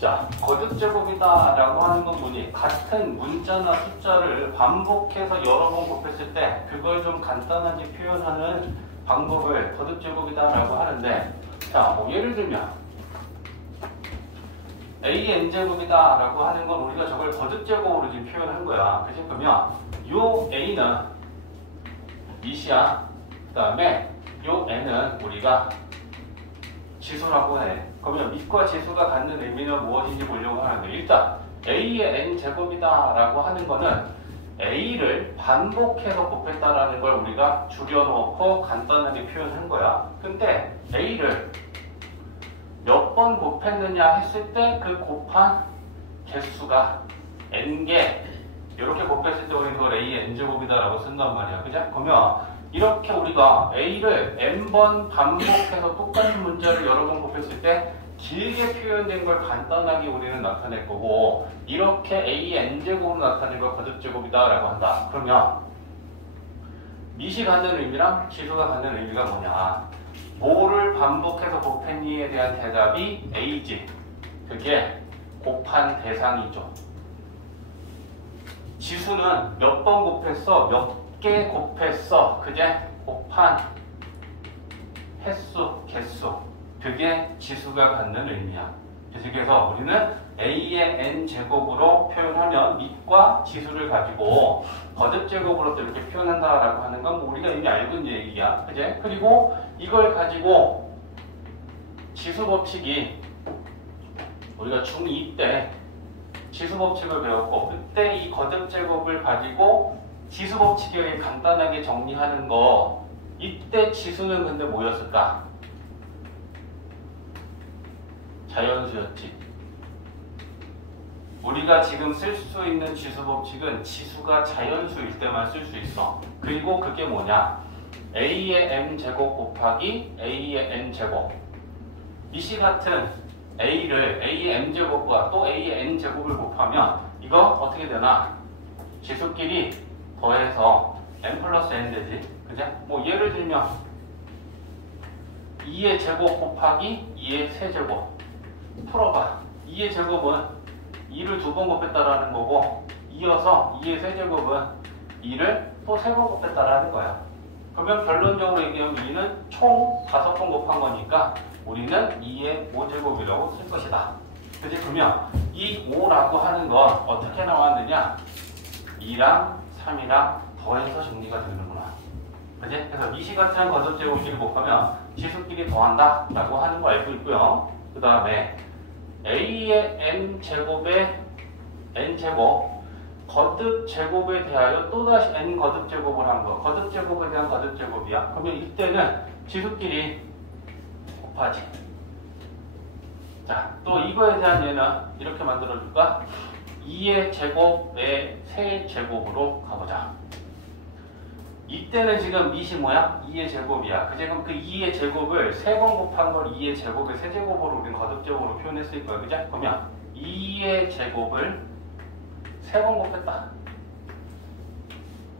자, 거듭제곱이다라고 하는 건 뭐니? 같은 문자나 숫자를 반복해서 여러 번 곱했을 때 그걸 좀 간단하게 표현하는 방법을 거듭제곱이다라고 하는데, 자, 뭐 예를 들면 AN제곱이다라고 하는 건 우리가 저걸 거듭제곱으로 지금 표현한 거야. 그치? 그러면 요 A는 밑이야. 그 다음에 요 N은 우리가 지수라고 해. 그러면 밑과 지수가 갖는 의미는 무엇인지 보려고 하는데, 일단 A의 N제곱이다 라고 하는 거는 A를 반복해서 곱했다라는 걸 우리가 줄여놓고 간단하게 표현한 거야. 근데 A를 몇 번 곱했느냐 했을 때 그 곱한 개수가 N개, 이렇게 곱했을 때 우리는 그걸 A의 N제곱이다 라고 쓴단 말이야. 그죠? 그러면 이렇게 우리가 A를 N번 반복해서 똑같은 문자를 여러 번 곱했을 때 길게 표현된 걸 간단하게 우리는 나타낼 거고, 이렇게 A의 N제곱으로 나타낸 걸 거듭제곱이다 라고 한다. 그러면 밑이 갖는 의미랑 지수가 갖는 의미가 뭐냐? 뭐를 반복해서 곱했니에 대한 대답이 A지. 그게 곱한 대상이죠. 지수는 몇 번 곱했어? 몇 개 곱했어? 그제? 곱한 횟수, 개수. 그게 지수가 갖는 의미야. 그래서 우리는 A의 N제곱으로 표현하면 밑과 지수를 가지고 거듭제곱으로 또 이렇게 표현한다라고 하는 건 우리가 이미 알고 있는 얘기야. 그제? 그리고 이걸 가지고 지수 법칙이 우리가 중2 때 지수 법칙을 배웠고, 그때 이 거듭제곱을 가지고 지수 법칙을 간단하게 정리하는 거, 이때 지수는 근데 뭐였을까? 자연수였지. 우리가 지금 쓸 수 있는 지수 법칙은 지수가 자연수일 때만 쓸 수 있어. 그리고 그게 뭐냐? A의 M제곱 곱하기 A의 N제곱. 밑이 같은 A를 A의 M제곱과 또 A의 N제곱을 곱하면 이거 어떻게 되나? 지수끼리 더해서 N 플러스 N 되지. 그죠? 뭐 예를 들면 2의 제곱 곱하기 2의 세제곱. 풀어봐. 2의 제곱은 2를 2번 곱했다라는 거고, 이어서 2의 세제곱은 2를 또 3번 곱했다라는 거야. 그러면 결론적으로 얘기하면 2는 총 5번 곱한 거니까 우리는 2의 5제곱이라고 쓸 것이다. 그치? 그러면 이 5라고 하는 건 어떻게 나왔느냐? 2랑 3이랑 더해서 정리가 되는구나. 그치? 그래서 밑이 같은 거듭제곱끼리 곱하면 지수끼리 더한다 라고 하는 거 알고 있고요. 그 다음에 A의 N제곱의 N제곱, 거듭제곱에 대하여 또다시 N 거듭제곱을 한 거. 거듭제곱에 대한 거듭제곱이야. 그러면 이때는 지수끼리 곱하지. 자, 또 이거에 대한 예는 이렇게 만들어줄까? 2의 제곱의 세제곱으로 가보자. 이때는 지금 밑이 뭐야? 2의 제곱이야. 그럼 그 2의 제곱을 3번 곱한 걸 2의 제곱의 세제곱으로 우리는 거듭제곱으로 표현했을 거야. 그죠? 그러면 2의 제곱을 3번 곱했다.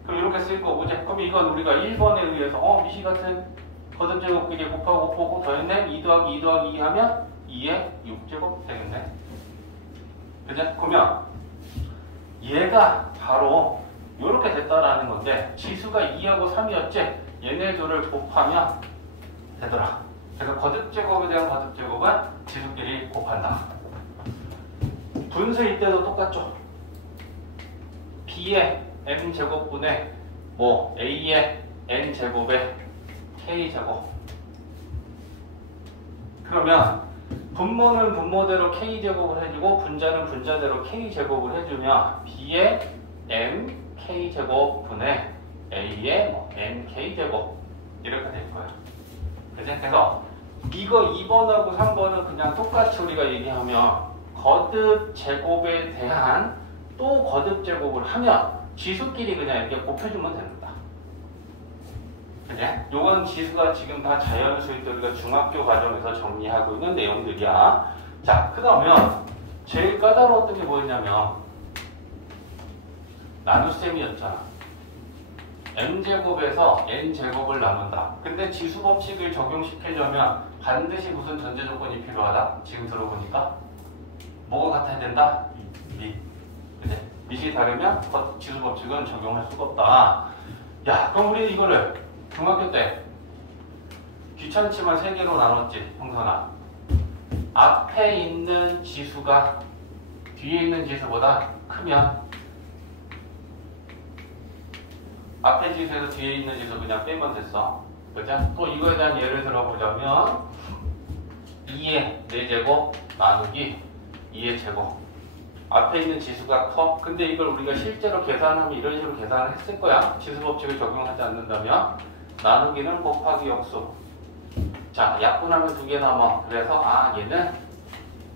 그럼 이렇게 쓸 거고, 그럼 이건 우리가 1번에 의해서 밑이 같은 거듭제곱끼리 곱하고 더했네? 2 더하기 2 더하기 2 하면 2의 6제곱 되겠네. 그죠? 그러면 얘가 바로 이렇게 됐다라는 건데, 지수가 2하고 3이었지? 얘네 둘을 곱하면 되더라. 그래서 거듭제곱에 대한 거듭제곱은 지수끼리 곱한다. 분수일 때도 똑같죠? B의 M제곱분의 A의 N제곱의 K제곱. 그러면 분모는 분모대로 K제곱을 해주고 분자는 분자대로 K제곱을 해주면 B의 M K제곱분의 A의 NK제곱 이렇게 될 거야. 그래서 이거 2번하고 3번은 그냥 똑같이 우리가 얘기하면 거듭제곱에 대한 또 거듭제곱을 하면 지수끼리 그냥 이렇게 곱해주면 됩니다. 그래? 요건 지수가 지금 다 자연수일 때 우리가 중학교 과정에서 정리하고 있는 내용들이야. 자, 그 다음에 제일 까다로웠던 게 뭐였냐면 나눗셈이었잖아. m제곱에서 n제곱을 나눈다. 근데 지수법칙을 적용시키려면 반드시 무슨 전제 조건이 필요하다? 지금 들어보니까 뭐가 같아야 된다? 밑. 그치? 밑이 다르면 지수법칙은 적용할 수가 없다. 야, 그럼 우리 이거를 중학교 때 귀찮지만 3개로 나눴지, 형선아. 앞에 있는 지수가 뒤에 있는 지수보다 크면 앞에 지수에서 뒤에 있는 지수 그냥 빼면 됐어. 그죠? 또 이거에 대한 예를 들어보자면 2의 4제곱 나누기 2의 제곱. 앞에 있는 지수가 커. 근데 이걸 우리가 실제로 계산하면 이런 식으로 계산을 했을 거야. 지수법칙을 적용하지 않는다면 나누기는 곱하기 역수. 자, 약분하면 2개 남아. 그래서 얘는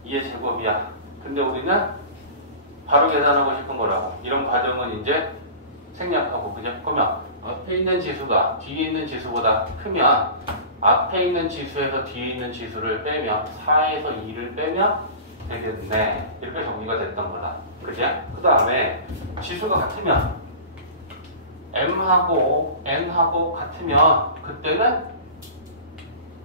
2의 제곱이야. 근데 우리는 바로 계산하고 싶은 거라고. 이런 과정은 이제 생략하고, 그죠? 그러면 앞에 있는 지수가 뒤에 있는 지수보다 크면 앞에 있는 지수에서 뒤에 있는 지수를 빼면 4에서 2를 빼면 되겠네. 이렇게 정리가 됐던 거다. 그죠? 그 다음에 지수가 같으면 m하고 n하고 같으면 그때는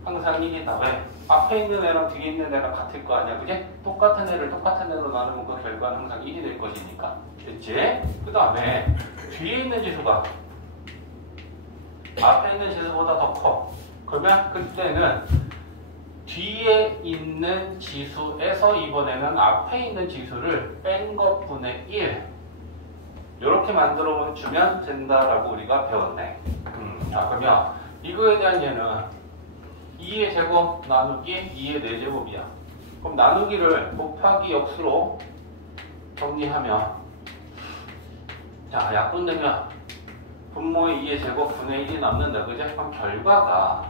항상 1이다. 왜? 앞에 있는 애랑 뒤에 있는 애랑 같을 거 아니야. 그지? 똑같은 애를 똑같은 애로 나누면 그 결과는 항상 1이 될 것이니까. 됐지? 그 다음에 뒤에 있는 지수가 앞에 있는 지수보다 더 커. 그러면 그때는 뒤에 있는 지수에서 이번에는 앞에 있는 지수를 뺀 것분의 1 이렇게 만들어 주면 된다라고 우리가 배웠네. 자, 그러면 이거에 대한 예는 2의 제곱 나누기 2의 4제곱이야. 그럼 나누기를 곱하기 역수로 정리하면 자, 약분되면 분모의 2의 제곱 분의 1이 남는다. 그죠? 그럼 결과가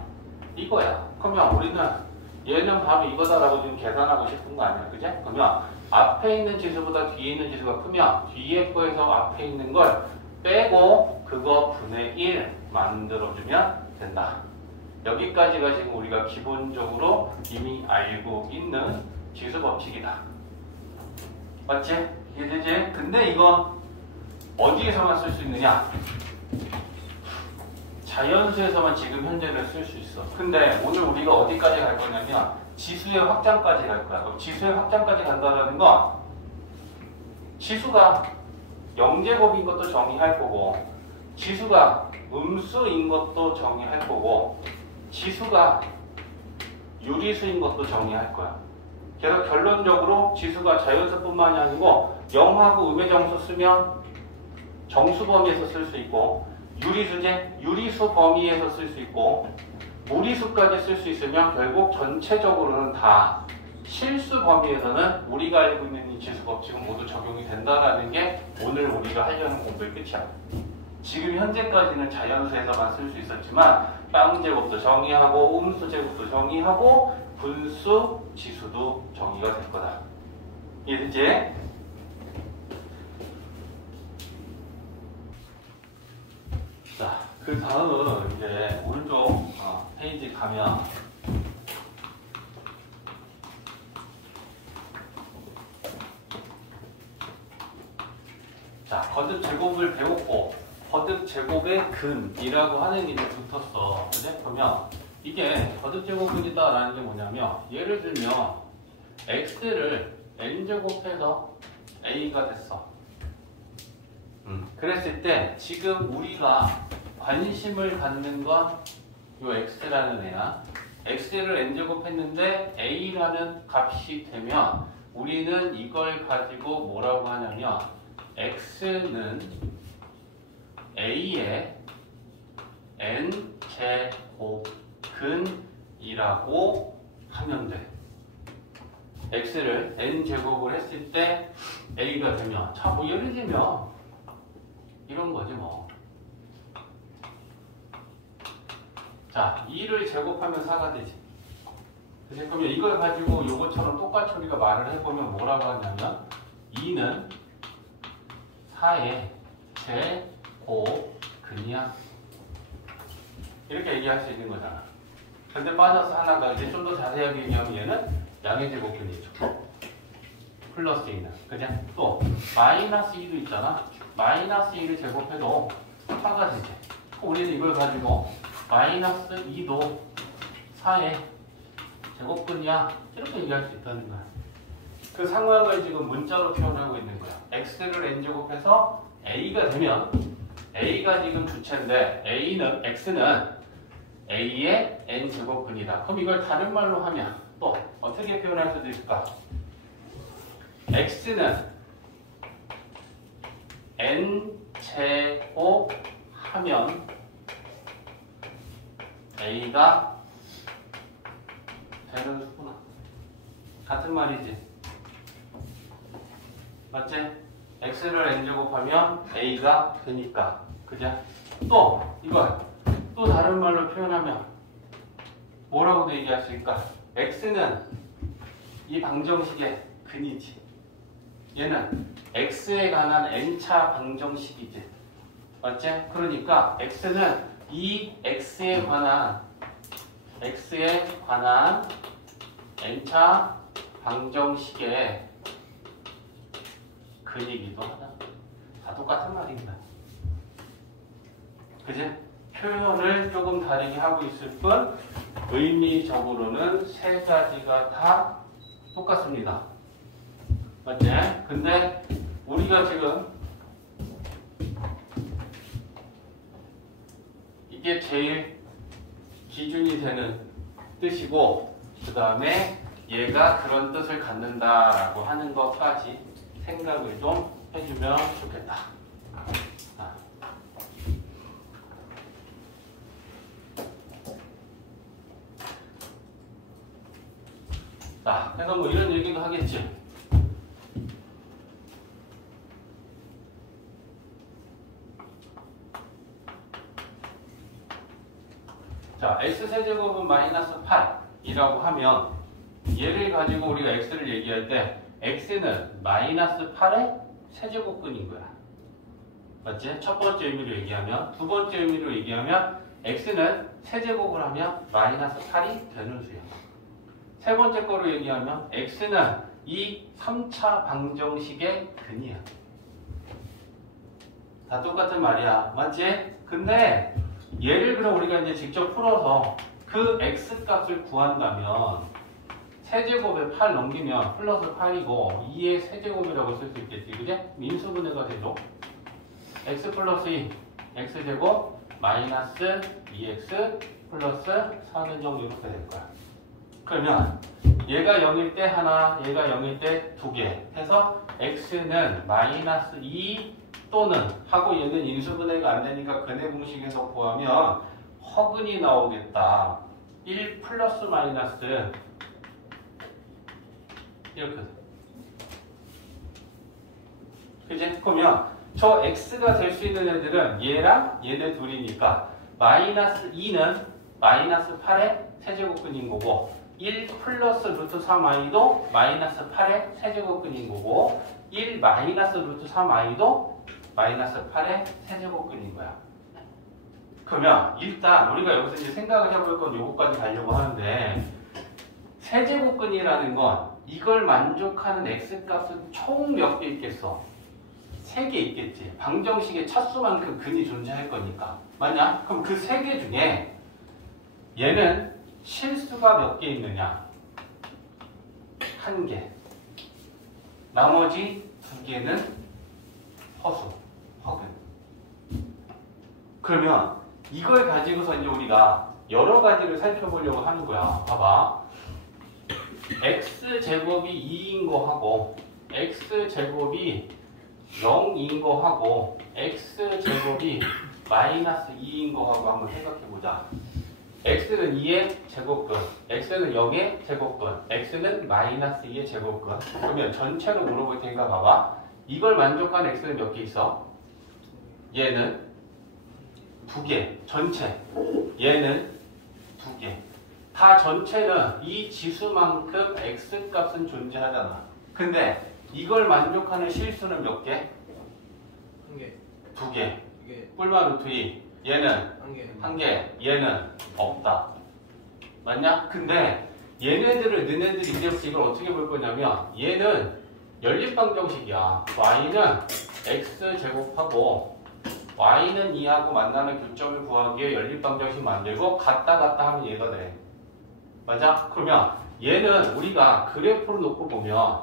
이거야. 그러면 우리는 얘는 바로 이거다라고 지금 계산하고 싶은 거 아니야. 그죠? 그러면 앞에 있는 지수보다 뒤에 있는 지수가 크면 뒤에 거에서 앞에 있는 걸 빼고 그거 분의 1 만들어주면 된다. 여기까지가 지금 우리가 기본적으로 이미 알고 있는 지수 법칙이다. 맞지? 이해되지? 근데 이건 어디에서만 쓸 수 있느냐? 자연수에서만 지금 현재는 쓸 수 있어. 근데 오늘 우리가 어디까지 갈 거냐면 지수의 확장까지 갈 거야. 그럼 지수의 확장까지 간다는 건 지수가 0제곱인 것도 정의할 거고 지수가 음수인 것도 정의할 거고 지수가 유리수인 것도 정의할 거야. 그래서 결론적으로 지수가 자연수뿐만이 아니고 0하고 음의 정수 쓰면 정수 범위에서 쓸 수 있고 유리수제, 유리수 범위에서 쓸 수 있고 무리수까지 쓸 수 있으면 결국 전체적으로는 다 실수 범위에서는 우리가 알고 있는 이 지수 법칙은 모두 적용이 된다라는 게 오늘 우리가 하려는 공부의 끝이야. 지금 현재까지는 자연수에서만 쓸 수 있었지만 빵제곱도 정의하고 음수제곱도 정의하고 분수, 지수도 정의가 될 거다. 이해되지? 자, 그 다음 이제 오른쪽 페이지 가면 자, 거듭 제곱을 배웠고 거듭 제곱의 근이라고 하는 게 붙었어. 그래? 그러면 이게 거듭 제곱근이다라는 게 뭐냐면 예를 들면 x를 n제곱해서 a가 됐어. 그랬을 때 지금 우리가 관심을 갖는 건 이 x라는 애야. x를 n제곱 했는데 a라는 값이 되면 우리는 이걸 가지고 뭐라고 하냐면 x는 a의 n제곱근이라고 하면 돼. x를 n제곱을 했을 때 a가 되면 자, 뭐 예를 들면 이런 거지 뭐. 자, 2를 제곱하면 4가 되지. 그치? 그러면 이걸 가지고 요것처럼 똑같이 우리가 말을 해보면 뭐라고 하냐면 2는 4의 제곱근이야. 이렇게 얘기할 수 있는 거잖아. 근데 빠져서 하나가 이제 좀 더 자세하게 얘기하면 얘는 양의 제곱근이죠. 플러스 2는. 그냥 또 마이너스 2도 있잖아. 마이너스 2를 제곱해도 4가 되지. 우리는 이걸 가지고 마이너스 2도 4의 제곱근이야. 이렇게 얘기할 수 있다는 거야. 그 상황을 지금 문자로 표현하고 있는 거야. x를 n제곱해서 a가 되면 a가 지금 주체인데 x는 a의 n제곱근이다. 그럼 이걸 다른 말로 하면 또 어떻게 표현할 수도 있을까? x는 n제곱 하면 a가 되는 수구나. 같은 말이지. 맞지? x를 n제곱하면 a가 되니까. 그죠? 또 이걸 또 다른 말로 표현하면 뭐라고도 얘기할 수 있을까? x는 이 방정식의 근이지. 얘는 x에 관한 n차 방정식이지. 맞지? 그러니까 x는 이 x에 관한 n차 방정식의 근이기도 하다. 다 똑같은 말입니다. 그지? 표현을 조금 다르게 하고 있을 뿐 의미적으로는 세 가지가 다 똑같습니다. 맞지? 근데 우리가 지금 이게 제일 기준이 되는 뜻이고 그 다음에 얘가 그런 뜻을 갖는다라고 하는 것까지 생각을 좀 해주면 좋겠다. 자, 그래서 뭐 이런 얘기도 하겠지. 자, x세제곱은 마이너스 8이라고 하면 얘를 가지고 우리가 x를 얘기할 때 x는 마이너스 8의 세제곱근인 거야. 맞지? 첫 번째 의미로 얘기하면. 두 번째 의미로 얘기하면 x는 세제곱을 하면 마이너스 8이 되는 수야. 세 번째 거로 얘기하면 x는 이 3차 방정식의 근이야. 다 똑같은 말이야. 맞지? 근데 얘를 그럼 우리가 이제 직접 풀어서 그 x 값을 구한다면 세제곱에 8 넘기면 플러스 8이고 2의 세제곱이라고 쓸 수 있겠지. 그지? 민수분해가 되죠. x 플러스 2 x제곱 마이너스 2x 플러스 4는 0 이렇게 될 거야. 그러면 얘가 0일 때 하나, 얘가 0일 때 두 개 해서 x는 마이너스 2 또는 하고 얘는 인수분해가 안 되니까 근해 공식에서 구하면 허근이 나오겠다. 1 플러스 마이너스 이렇게 돼. 그지? 그러면 저 x가 될 수 있는 애들은 얘랑 얘네 둘이니까 마이너스 2는 마이너스 8의 세제곱근인 거고 1 플러스 루트 3i도 마이너스 8의 세제곱근인 거고 1 마이너스 루트 3i도 마이너스 8의 세제곱근인 거야. 그러면 일단 우리가 여기서 이제 생각을 해볼 건 요거까지 가려고 하는데 세제곱근이라는 건 이걸 만족하는 x값은 총 몇 개 있겠어? 3개 있겠지. 방정식의 차수만큼 근이 존재할 거니까. 맞냐? 그럼 그 3개 중에 얘는 실수가 몇 개 있느냐? 1개. 나머지 2개는 허수, 허근. 그러면 이걸 가지고서 이제 우리가 여러 가지를 살펴보려고 하는 거야. 봐봐. x제곱이 2인 거 하고 x제곱이 0인 거 하고 x제곱이 마이너스 2인 거 하고 한번 생각해보자. x는 2의 제곱근, x는 0의 제곱근, x는 마이너스 2의 제곱근. 그러면 전체로 물어볼 테니까 봐봐. 이걸 만족한 x는 몇 개 있어? 얘는 2개, 전체. 얘는 2개. 다 전체는 이 지수만큼 x값은 존재하잖아. 근데 이걸 만족하는 실수는 몇 개? 1개. 2개. 2개. 뿔마 루트 2. 얘는 1개. 1개. 얘는 없다. 맞냐? 근데 얘네들을 너네들이 이제부터 이걸 어떻게 볼 거냐면 얘는 연립방정식이야. y는 x 제곱하고 y는 2하고 만나는 교점을 구하기 위해 연립방정식 만들고 갔다 하면 얘가 돼. 맞아? 그러면 얘는 우리가 그래프로 놓고 보면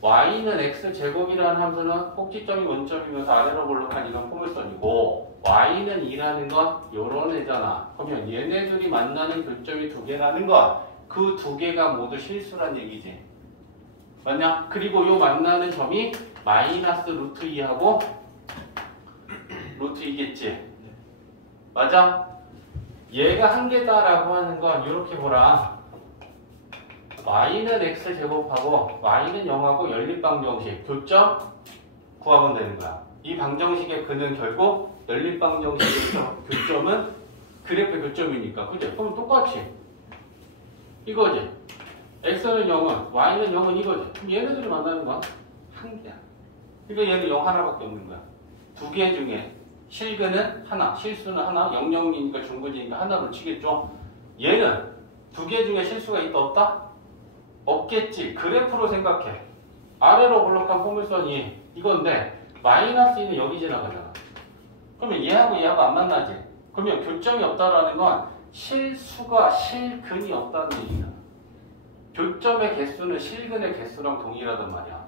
y는 x제곱이라는 함수는 꼭지점이 원점이면서 아래로 볼록한 이런 포물선이고 y는 2라는 건 요런 애잖아. 그러면 얘네들이 만나는 교점이 두 개라는 건 그 두 개가 모두 실수란 얘기지. 맞냐? 그리고 요 만나는 점이 마이너스 루트 2하고 루트 2겠지? 맞아? 얘가 한 개다라고 하는 건 이렇게 보라. y는 x제곱하고 y는 0하고 연립방정식 교점 구하면 되는 거야. 이 방정식의 근은 결국 연립방정식의 교점은 그래프 교점이니까. 그치? 그럼 똑같이 이거지. x는 0은 y는 0은 이거지. 그럼 얘네들이 만나는 건 한 개야. 그러니까 얘는 0 하나밖에 없는 거야. 두 개 중에 실근은 하나, 실수는 하나, 0,0이니까 중근이니까 하나로 치겠죠. 얘는 두 개 중에 실수가 있다 없다? 없겠지. 그래프로 생각해. 아래로 볼록한 포물선이 이건데 마이너스 2는 여기 지나가잖아. 그러면 얘하고 얘하고 안 만나지. 그러면 교점이 없다라는 건 실수가 실근이 없다는 얘기잖아. 교점의 개수는 실근의 개수랑 동일하단 말이야.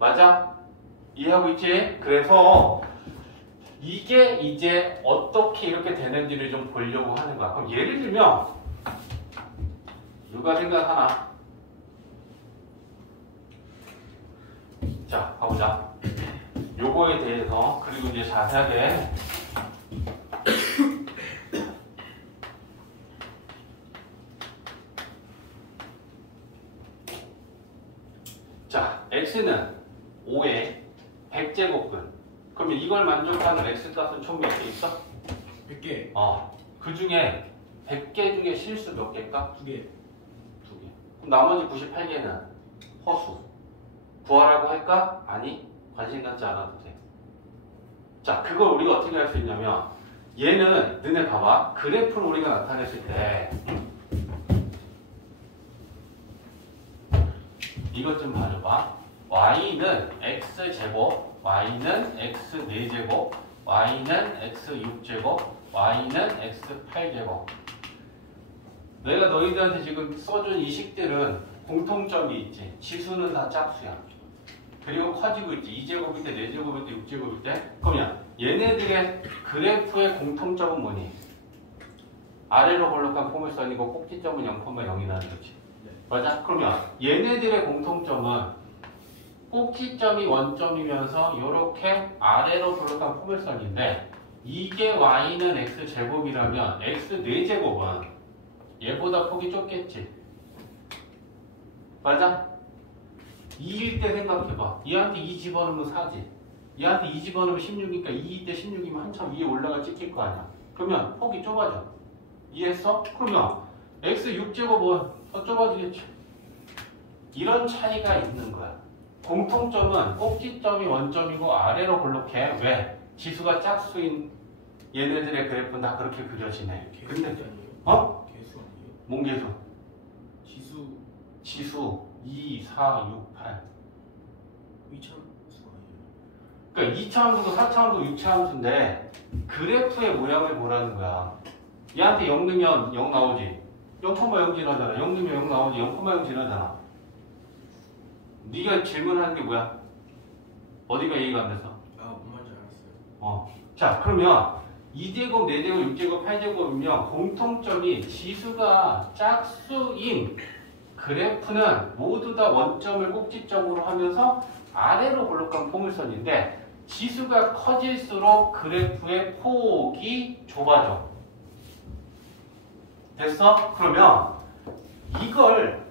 맞아? 이해하고 있지? 그래서 이게 이제 어떻게 이렇게 되는지를 좀 보려고 하는 거야. 그럼 예를 들면 누가 생각하나? 자, 가보자. 요거에 대해서 그리고 이제 자세하게 자, x는 5의 100제곱근. 그러면 이걸 만족하는 x값은 총 몇 개 있어? 100개. 그 중에 100개 중에 실수 몇 개일까? 2개. 2개. 그럼 나머지 98개는 허수. 구하라고 할까? 아니, 관심 갖지 않아도 돼. 자, 그걸 우리가 어떻게 할 수 있냐면 얘는 너네 봐봐. 그래프를 우리가 나타냈을 때 이것 좀 봐줘봐. y는 x제곱, y는 x 4제곱, y는 x 6제곱, y는 x 8제곱. 내가 너희들한테 지금 써준 이 식들은 공통점이 있지. 지수는 다 짝수야. 그리고 커지고 있지. 2제곱일 때, 4제곱일 때, 6제곱일 때. 그러면 얘네들의 그래프의 공통점은 뭐니? 아래로 볼록한 포물선이고 꼭지점은 0,0이라는 거지. 맞아? 그러면 얘네들의 공통점은 꼭지점이 원점이면서 이렇게 아래로 볼록한 포물선인데 이게 y는 x제곱이라면 x 4제곱은 얘보다 폭이 좁겠지. 맞아? 2일 때 생각해봐. 얘한테 2 집어넣으면 4지. 얘한테 2 집어넣으면 16이니까 2일 때 16이면 한참 위에 올라가 찍힐 거 아니야. 그러면 폭이 좁아져. 이해했어? 그러면 x 6제곱은 더 좁아지겠지. 이런 차이가 있는 거야. 공통점은 꼭지점이 원점이고 아래로 볼록해. 왜? 지수가 짝수인 얘네들의 그래프는 다 그렇게 그려지네. 개수 근데 아니에요? 개수 아니에요? 뭔 개수? 지수 2, 4, 6, 8. 2차함수 아니에요? 그러니까 2차함수도 4차함수, 6차함수인데 그래프의 모양을 보라는 거야. 얘한테 0 넣으면 0 나오지. 0,0 지나잖아. 0 넣으면 0 나오지. 0,0 지나잖아. 네가 질문하는 게 뭐야? 어디가 이해가 안 돼서? 뭔 말인지 알았어요. 자, 그러면 2제곱, 4제곱, 6제곱, 8제곱이면 공통점이 지수가 짝수인 그래프는 모두 다 원점을 꼭지점으로 하면서 아래로 볼록한 포물선인데 지수가 커질수록 그래프의 폭이 좁아져. 됐어? 그러면 이걸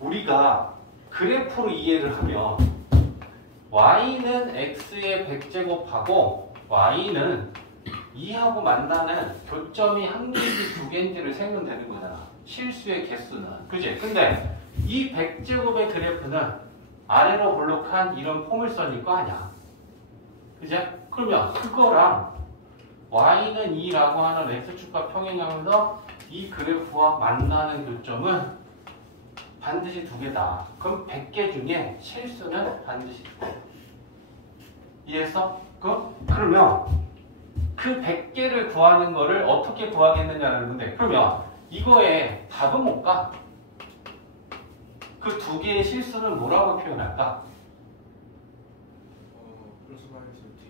우리가 그래프로 이해를 하면 y는 x의 100제곱하고 y는 2하고 만나는 교점이 한 개인지 두 개인지를 세면 되는 거잖아. 실수의 개수는. 그지? 근데 이 100제곱의 그래프는 아래로 볼록한 이런 포물선일 거 아니야. 그지? 그러면 그거랑 y는 2라고 하는 x축과 평행하면서 이 그래프와 만나는 교점은 반드시 두 개다. 그럼 100개 중에 실수는 반드시 두 개. 이해했어? 그러면 그 100개를 구하는 거를 어떻게 구하겠느냐는 건데, 그러면 이거에 답은 뭘까? 그 두 개의 실수는 뭐라고 표현할까? 플러스 마이너스 t.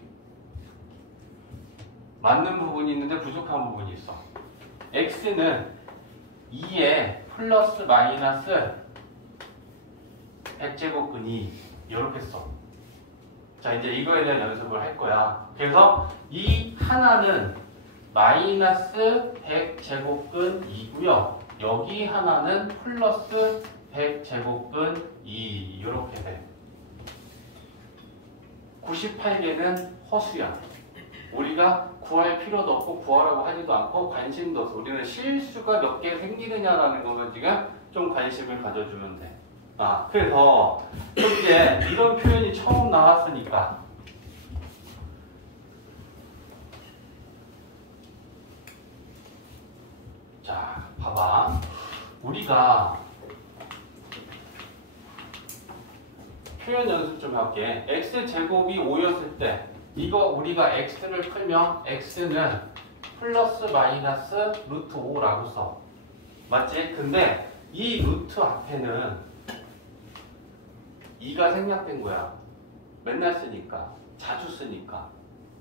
맞는 부분이 있는데 부족한 부분이 있어. x는 2에 플러스 마이너스 100제곱근 2 이렇게 써. 자, 이제 이거에 대한 연습을 할 거야. 그래서 이 하나는 마이너스 100제곱근 2고요. 여기 하나는 플러스 100제곱근 2 이렇게 돼. 98개는 허수야. 우리가 구할 필요도 없고 구하라고 하지도 않고 관심도 없어. 우리는 실수가 몇 개 생기느냐라는 것만 지금 좀 관심을 가져주면 돼. 그래서 이제 이런 표현이 처음 나왔으니까 자, 봐봐. 우리가 표현 연습 좀 할게. x제곱이 5였을 때 이거 우리가 x를 풀면 x는 플러스 마이너스 루트 5라고 써. 맞지? 근데 이 루트 앞에는 2가 생략된 거야. 맨날 쓰니까. 자주 쓰니까.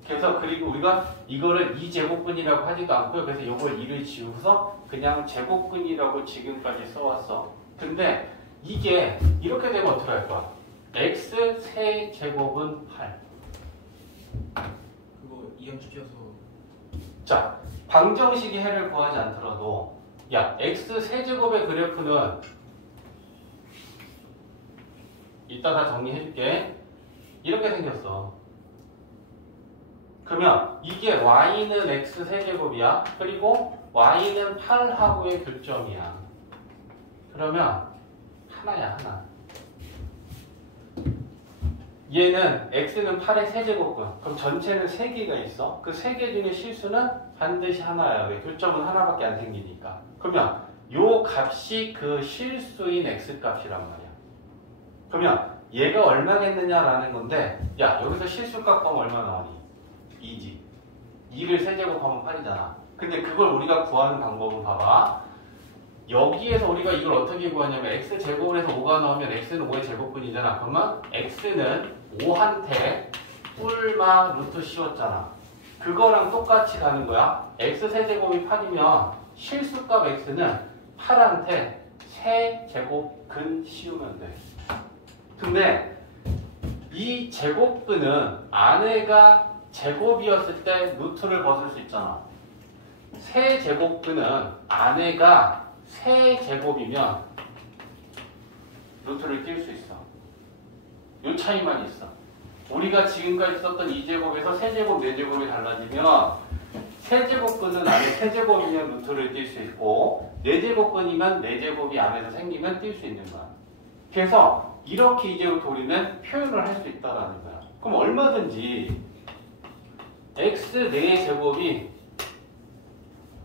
그래서 그리고 우리가 이거를 2제곱근이라고 하지도 않고요. 그래서 이걸 2를 지우고서 그냥 제곱근이라고 지금까지 써왔어. 근데 이게 이렇게 되면 어떻게 할 거야? x 3제곱은 8. 그거 이항시켜서. 자, 방정식의 해를 구하지 않더라도 야, x 3제곱의 그래프는 이따 다 정리해줄게. 이렇게 생겼어. 그러면 이게 y는 x 3제곱이야. 그리고 y는 8하고의 교점이야. 그러면 하나야, 하나. 얘는 x는 8의 세제곱근. 그럼 전체는 3개가 있어. 그 3개 중에 실수는 반드시 하나야. 왜? 교점은 하나밖에 안 생기니까. 그러면 요 값이 그 실수인 x 값이란 말이야. 그러면 얘가 얼마겠느냐라는 건데, 야, 여기서 실수값 하면 얼마 나오니? 2지. 2를 세제곱하면 8이잖아. 근데 그걸 우리가 구하는 방법은 봐봐. 여기에서 우리가 이걸 어떻게 구하냐면 x제곱을 해서 5가 나오면 x는 5의 제곱근이잖아. 그러면 x는 5한테 뿔마 루트 씌웠잖아. 그거랑 똑같이 가는 거야. x 세제곱이 8이면 실수값 x는 8한테 세제곱근 씌우면 돼. 근데 이 제곱근은 안에가 제곱이었을 때 루트를 벗을 수 있잖아. 세제곱근은 안에가 세제곱이면 루트를 띄울 수 있어. 요 차이만 있어. 우리가 지금까지 썼던 2제곱에서 세제곱, 4제곱이 달라지면 세제곱근은 안에 세제곱이면 루트를 띄울 수 있고 4제곱근이면 4제곱이 안에서 생기면 띄울 수 있는 거야. 그래서 이렇게 이제부터 우리는 표현을 할 수 있다라는 거야. 그럼 얼마든지 x 4의 제곱이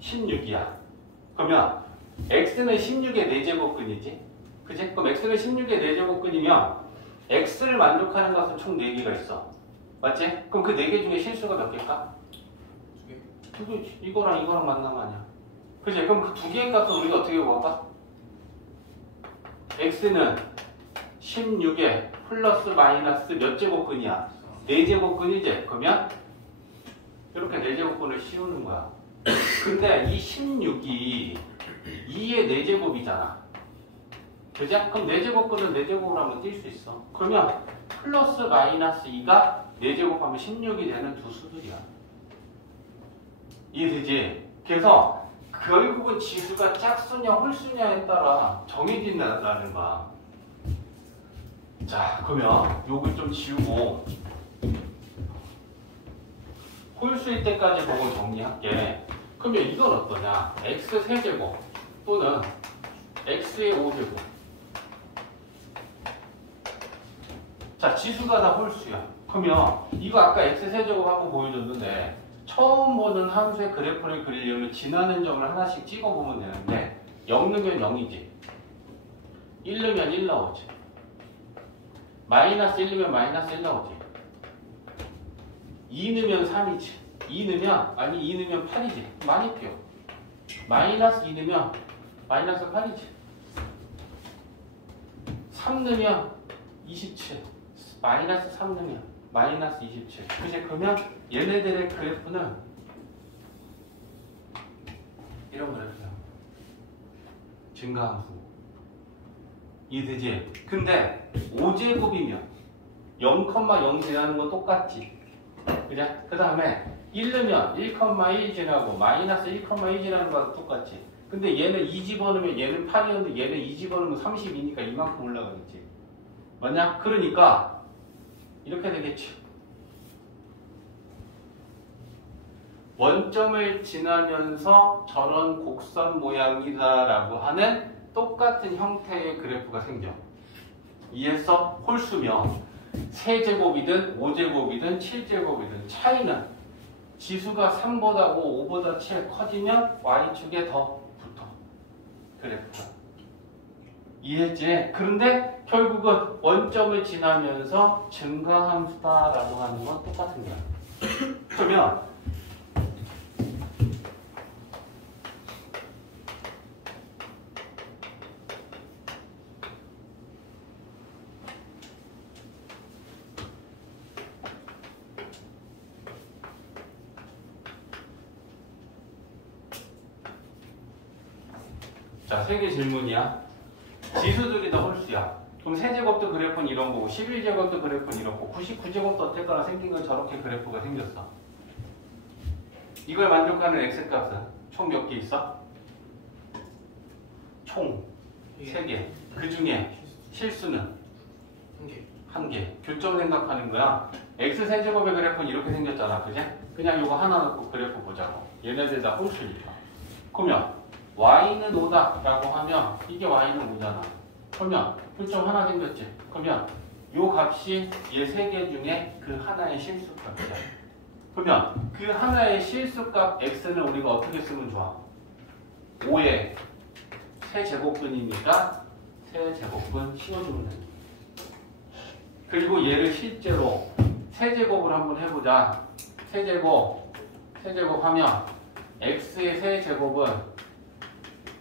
16이야. 그러면 x는 16의 4제곱근이지. 그치? 그럼 x는 16의 4제곱근이면 x를 만족하는 것은 총 4개가 있어. 맞지? 그럼 그 4개 중에 실수가 몇 개일까? 2개. 2개. 이거랑 이거랑 만나면 아니야. 그치? 그럼 그 2개의 값을 우리가 어떻게 구할까? x는 16에 플러스 마이너스 몇 제곱근이야? 4제곱근이지? 그러면 이렇게 4제곱근을 씌우는 거야. 근데 이 16이 2의 4제곱이잖아. 그지? 그럼 4제곱근은 4제곱으로 하면 뛸 수 있어. 그러면 플러스 마이너스 2가 4제곱하면 16이 되는 두 수들이야. 이해되지? 그래서 결국은 지수가 짝수냐 홀수냐에 따라 정해진다는 거야. 자, 그러면 요걸 좀 지우고 홀수일 때까지 보고 정리할게. 그러면 이건 어떠냐? x 세제곱 또는 x의 5제곱. 자, 지수가 다 홀수야. 그러면 이거 아까 x 세제곱 한번 보여줬는데 처음 보는 함수의 그래프를 그리려면 지나는 점을 하나씩 찍어보면 되는데 0 넣으면 0이지. 1 넣으면 1 나오지. 마이너스 1 넣으면 마이너스 1 나오지. 2 넣으면 3이지. 2 넣으면, 아니 2 넣으면 8이지. 많이 뛰어. 마이너스 2 넣으면 마이너스 8이지. 3 넣으면 27. 마이너스 3 넣으면 마이너스 27. 그치? 그러면 얘네들의 그래프는 이런 그래프야. 증가함수. 이해되지? 근데 5제곱이면 0,0 지나는 건 똑같지. 그죠? 그 다음에 1 넣으면 1,1 지나고 마이너스 1,2 지나는 거랑 똑같지. 근데 얘는 2 집어넣으면 얘는 8이었는데 얘는 2 집어넣으면 32니까 이만큼 올라가겠지. 맞냐? 그러니까 이렇게 되겠지. 원점을 지나면서 저런 곡선 모양이다라고 하는 똑같은 형태의 그래프가 생겨. 이해했어? 홀수면 세제곱이든 5제곱이든 7제곱이든 차이는 지수가 3보다 5, 5보다 7 커지면 Y축에 더 붙어. 그래프가. 이해했지? 그런데 결국은 원점을 지나면서 증가함수다라고 하는 건 똑같은 거야. 그러면 자, 3개 질문이야. 지수들이 다 홀수야. 그럼 세제곱도 그래프는 이런 거고 11제곱도 그래프는 이런 거고 99제곱도 어쨌거나 생긴 건 저렇게 그래프가 생겼어. 이걸 만족하는 x값은 총 몇 개 있어? 총 3개. 그 중에 실수는 1개. 교점 생각하는 거야. x세제곱의 그래프는 이렇게 생겼잖아. 그지? 그냥 이거 하나 놓고 그래프 보자고. 얘네들 다 홀수니까. 그러면 y는 5다 라고 하면 이게 y는 5잖아. 그러면 교점 하나 생겼지. 그러면 요 값이 얘 3개 중에 그 하나의 실수값이야. 그러면 그 하나의 실수값 x는 우리가 어떻게 쓰면 좋아? 5의 세제곱근이니까 세제곱근 씌워주면 됩니다. 그리고 얘를 실제로 세제곱을 한번 해보자. 세제곱 하면 x의 세제곱은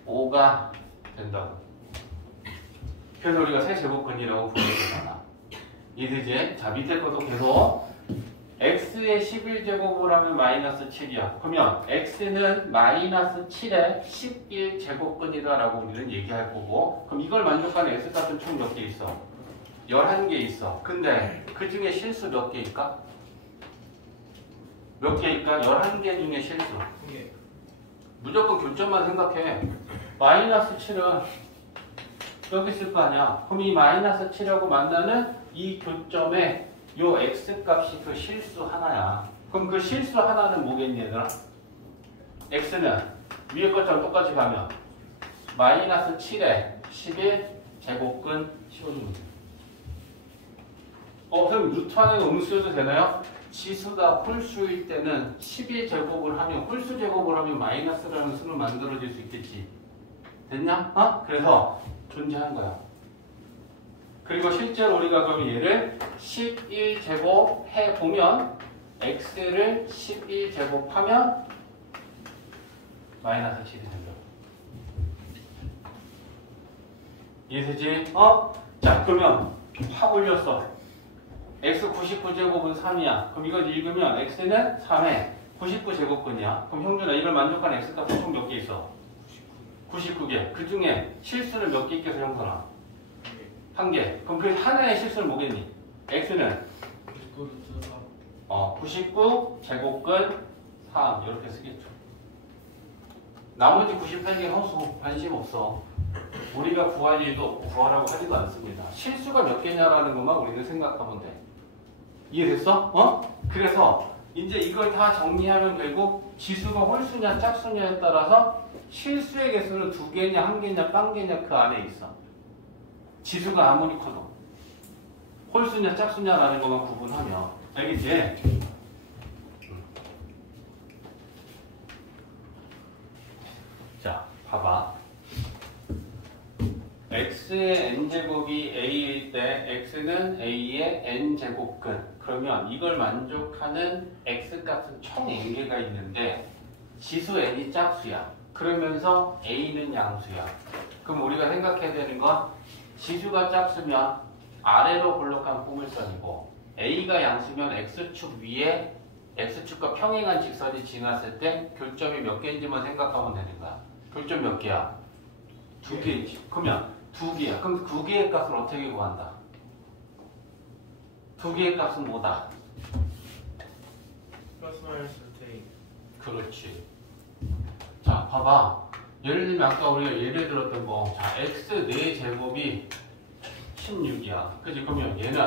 5가 된다고. 그래서 우리가 세제곱근이라고 부르는 거잖아. 이해되지? 자, 밑에 것도 계속 x의 11제곱을 하면 마이너스 7이야. 그러면 x는 마이너스 7의 11제곱근이다 라고 우리는 얘기할 거고, 그럼 이걸 만족하는 x값은 총 몇 개 있어? 11개 있어. 근데 그 중에 실수 몇 개일까? 몇 개일까? 11개 중에 실수. 무조건 교점만 생각해. 마이너스 7은 여기 있을 거 아니야. 그럼 이 마이너스 7하고 만나는 이 교점에 요 x값이 그 실수 하나야. 그럼 그 실수 하나는 뭐겠니 얘들아? x는 위에 것처럼 똑같이 가면 마이너스 7에 11제곱근 씌워주면 돼. 그럼 루트 안에는 음수여도 되나요? 지수가 홀수일 때는 11제곱을 하면 홀수 제곱을 하면 마이너스라는 수는 만들어질 수 있겠지. 됐냐? 그래서 존재한 거야. 그리고 실제로 우리가 그럼 얘를 11제곱 해보면 x를 11제곱하면 마이너스 7이 된다. 이해되지? 자, 그러면 확 올렸어. x 99제곱은 3이야. 그럼 이걸 읽으면 x는 3에 99제곱근이야. 그럼 형준아, 이걸 만족하는 x값은 총 몇 개 있어? 99개. 그 중에 실수를 몇 개 있겠어, 형준아? 1개. 그럼 그 하나의 실수는 뭐겠니? x는 99제곱근 3 이렇게 쓰겠죠. 나머지 98개 허수 관심 없어. 우리가 구할 일도 없고 구하라고 하지도 않습니다. 실수가 몇 개냐라는 것만 우리는 생각하면 돼. 이해됐어? 그래서 이제 이걸 다 정리하면 결국 지수가 홀수냐 짝수냐에 따라서 실수의 개수는 2개냐 1개냐 빵개냐 그 안에 있어. 지수가 아무리 커도 홀수냐 짝수냐라는 것만 구분하면. 알겠지? 자, 봐봐. x의 n제곱이 a일 때 x는 a의 n제곱근. 그러면 이걸 만족하는 x값은 총 n개가 있는데 지수 n이 짝수야. 그러면서 a는 양수야. 그럼 우리가 생각해야 되는 건 지수가 짝수면 아래로 볼록한 포물선이고 a가 양수면 x축 위에 x축과 평행한 직선이 지났을 때 교점이 몇 개인지만 생각하면 되는 거야. 교점 몇 개야? 2개지. 그러면 2개야. 그럼 2개의 값을 어떻게 구한다? 2개의 값은 뭐다? 플러스 마이너스 루트 A. 그렇지. 자, 봐봐. 예를 들면 아까 우리가 예를 들었던 거. 자, x 4제곱이 16이야. 그치? 그러면 얘는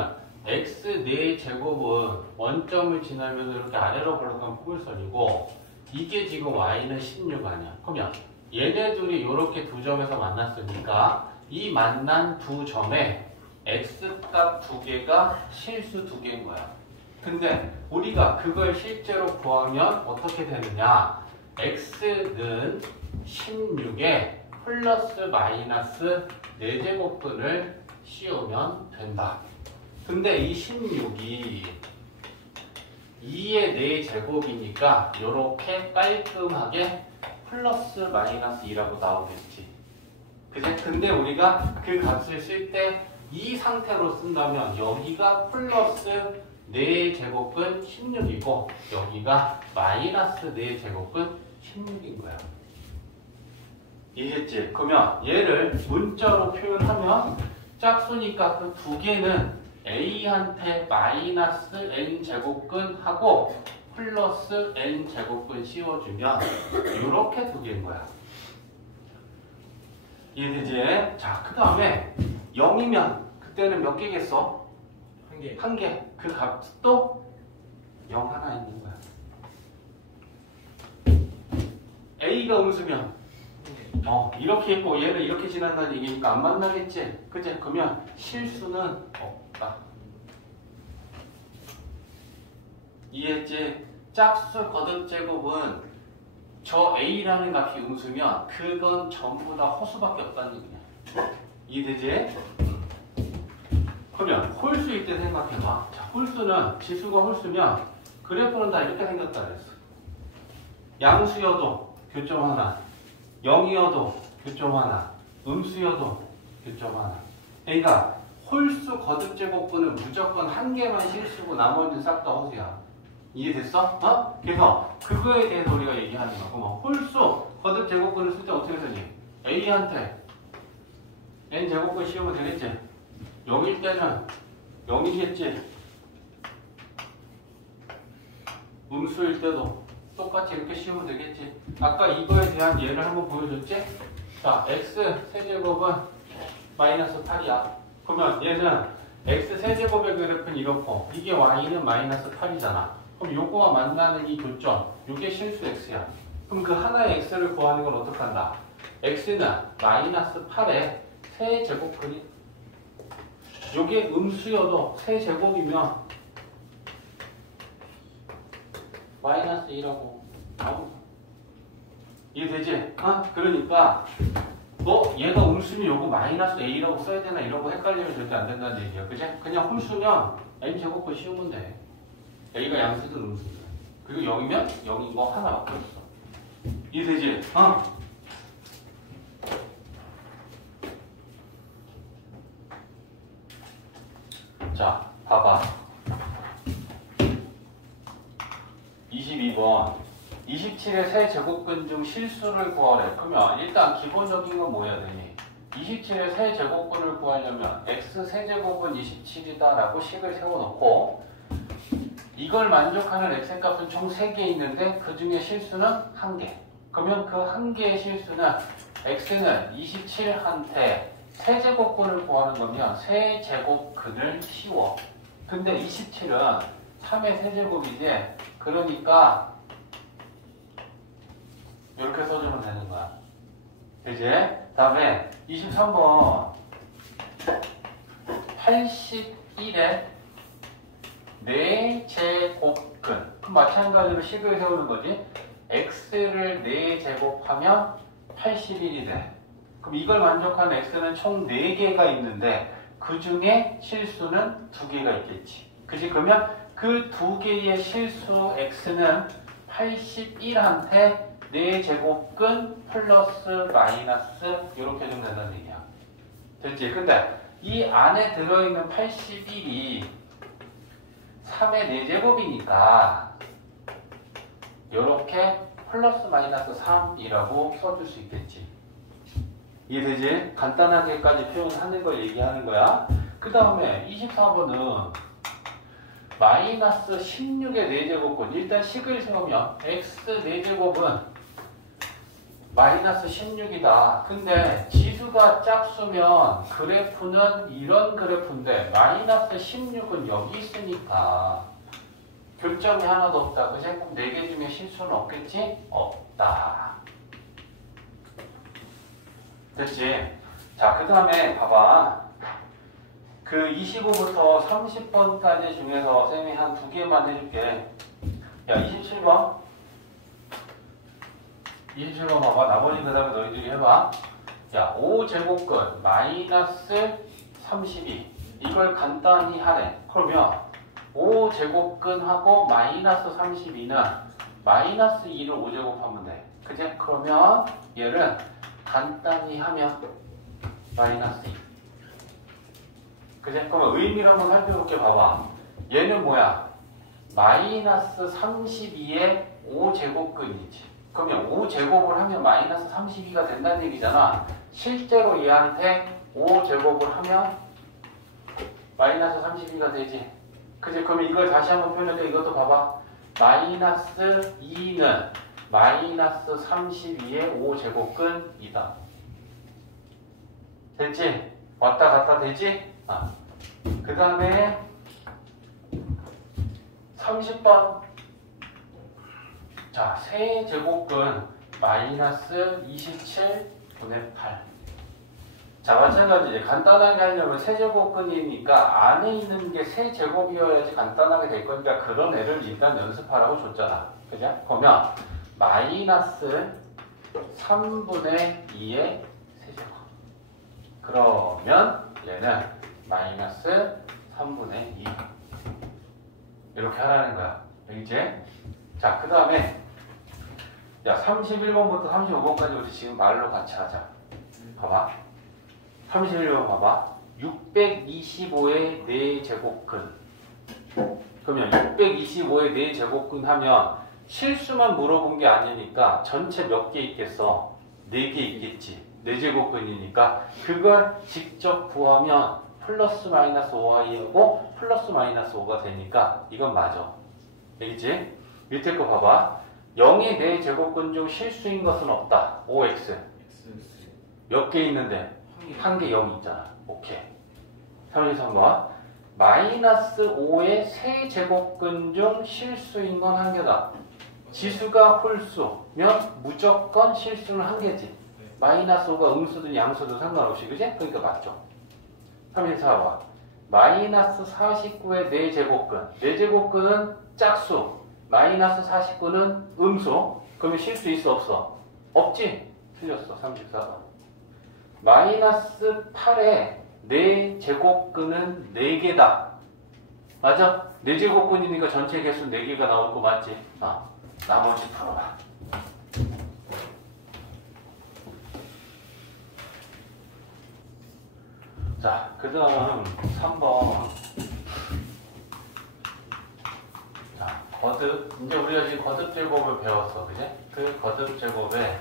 x 4제곱은 원점을 지나면 이렇게 아래로 볼록한 포물선이고 이게 지금 y는 16 아니야. 그러면 얘네 둘이 이렇게 두 점에서 만났으니까 이 만난 두 점에 x값 2개가 실수 2개인 거야. 근데 우리가 그걸 실제로 구하면 어떻게 되느냐? x는 16에 플러스 마이너스 4제곱근을 씌우면 된다. 근데 이 16이 2의 4제곱이니까 이렇게 깔끔하게 플러스 마이너스 2라고 나오겠지. 그치? 근데 우리가 그 값을 쓸 때 이 상태로 쓴다면 여기가 플러스 4제곱근 16이고 여기가 마이너스 4제곱근 16인 거야. 이해했지? 그러면 얘를 문자로 표현하면 짝수니까 그 2개는 a한테 마이너스 n제곱근 하고 플러스 n제곱근 씌워주면 이렇게 2개인 거야. 이해되지? 자, 그 다음에 0이면 그때는 몇 개겠어? 1개. 1개. 그 값도 0 하나 있는 거야. a가 음수면 1개. 이렇게 있고 얘는 이렇게 지난다는 얘기니까 안 만나겠지? 그치? 그러면 실수는 없다. 이해했지? 짝수 거듭제곱은 저 a라는 값이 음수면 그건 전부 다 허수밖에 없다는 얘기야. 이해되지? 그러면 홀수일 때 생각해봐. 자, 홀수는 지수가 홀수면 그래프는 다 이렇게 생겼다 그랬어. 양수여도 교점 하나, 0이어도 교점 하나, 음수여도 교점 하나. 그러니까 홀수 거듭제곱근은 무조건 1개만 실수고 나머지는 싹 다 허수야. 이해됐어? 그래서 그거에 대해서 우리가 얘기하는 거고, 홀수 거듭제곱근을 쓸 때 어떻게 쓰지? a한테 n제곱근 씌우면 되겠지? 0일 때는 0이겠지? 음수일 때도 똑같이 이렇게 씌우면 되겠지? 아까 이거에 대한 예를 한번 보여줬지? 자, x 세제곱은 마이너스 8이야. 그러면 얘는 x 세제곱의 그래프는 이렇고 이게 y는 마이너스 8이잖아. 그럼 요거와 만나는 이 교점, 요게 실수 x야. 그럼 그 하나의 x를 구하는 건 어떡한다? x는 마이너스 8에 세제곱근이 요게 음수여도 세제곱이면 마이너스 2라고 나온다. 이해되지? 그러니까 얘가 음수면 요거 마이너스 a라고 써야 되나 이런 거 헷갈리면 절대 안 된다는 얘기야. 그치? 그냥 홀수면 n제곱근 씌우면 돼. a가 양수든 음수든. 그리고 0이면 0인 거 하나밖에 없어. 이해되지? 자, 봐봐. 22번. 27의 세제곱근 중 실수를 구하래. 그러면 일단 기본적인 건 뭐 해야 되니? 27의 세제곱근을 구하려면 x 세제곱은 27이다 라고 식을 세워놓고 이걸 만족하는 x의 값은 총 3개 있는데 그 중에 실수는 1개. 그러면 그 1개의 실수는 x는 27한테 세제곱근을 구하는 거면 세제곱근을 씌워. 근데 27은 3의 세제곱이지. 그러니까 이렇게 써주면 되는 거야. 그지? 다음에 23번 81에 4제곱근. 그럼 마찬가지로 식을 세우는 거지. x를 4제곱하면 81이 돼. 그럼 이걸 만족하는 x는 총 4개가 있는데 그 중에 실수는 2개가 있겠지. 그치? 그러면 그 두 개의 실수 x는 81한테 4제곱근 플러스 마이너스 이렇게 좀 된다는 얘기야. 됐지? 근데 이 안에 들어있는 81이 3의 4제곱이니까 이렇게 플러스 마이너스 3이라고 써줄 수 있겠지. 이해되지? 간단하게까지 표현하는 걸 얘기하는 거야. 그 다음에 24번은 마이너스 16의 4제곱근. 일단 식을 세우면 x 4제곱은 마이너스 16이다. 근데 지수가 짝수면 그래프는 이런 그래프인데 마이너스 16은 여기 있으니까 교점이 하나도 없다. 그지? 그럼 4개 중에 실수는 없겠지? 없다. 됐지? 자, 그 다음에 봐봐. 그 25부터 30번까지 중에서 쌤이 한 2개만 해줄게. 야, 27번. 27번 봐봐. 나머지 그 다음에 너희들이 해봐. 야, 5제곱근 마이너스 32. 이걸 간단히 하래. 그러면 5제곱근하고 마이너스 32는 마이너스 2를 5제곱하면 돼. 그제? 그러면 얘를 간단히 하면 마이너스 2. 그제? 그러면 의미를 한번 살펴볼게. 봐봐. 얘는 뭐야? 마이너스 32의 5제곱근이지. 그러면 5제곱을 하면 마이너스 32가 된다는 얘기잖아. 실제로 얘한테 5제곱을 하면 마이너스 32가 되지. 그치? 그러면 이걸 다시 한번 표현할게. 이것도 봐봐. 마이너스 2는 마이너스 32의 5제곱근이다. 됐지? 왔다 갔다 되지? 그 다음에 30번. 자, 세제곱근 마이너스 27분의 8. 자, 마찬가지. 간단하게 하려면 세제곱근이니까 안에 있는 게 세제곱이어야지 간단하게 될 거니까 그런 애를 일단 연습하라고 줬잖아. 그죠? 그러면 마이너스 3분의 2의 세제곱. 그러면 얘는 마이너스 3분의 2. 이렇게 하라는 거야. 알겠지? 자, 그 다음에 야, 31번부터 35번까지 우리 지금 말로 같이 하자. 봐봐. 31번 봐봐. 625의 4제곱근. 그러면 625의 4제곱근 하면 실수만 물어본 게 아니니까 전체 몇 개 있겠어? 4개 있겠지. 4제곱근이니까 그걸 직접 구하면 플러스 마이너스 5i하고 플러스 마이너스 5가 되니까 이건 맞아. 알겠지? 밑에 거 봐봐. 0의 4제곱근 중 실수인 것은 없다. 5x. 몇 개 있는데? 한 개 0이 있잖아. 오케이. 33번. 마이너스 5의 세제곱근 중 실수인 건 한 개다. 지수가 홀수면 무조건 실수는 한 개지. 마이너스 5가 음수든 양수든 상관없이. 그지? 그러니까 맞죠. 34번. 마이너스 49의 4제곱근. 4제곱근은 짝수. 마이너스 49는 음수. 그러면 실수 있어 없어? 없지? 틀렸어. 34번. 마이너스 8의 4제곱근은 4개다. 맞아? 4제곱근이니까 전체 개수 4개가 나올 거 맞지? 나머지 풀어봐. 자, 그 다음 3번. 자, 거듭. 이제 우리가 지금 거듭 제곱을 배웠어. 그지? 그 거듭 제곱에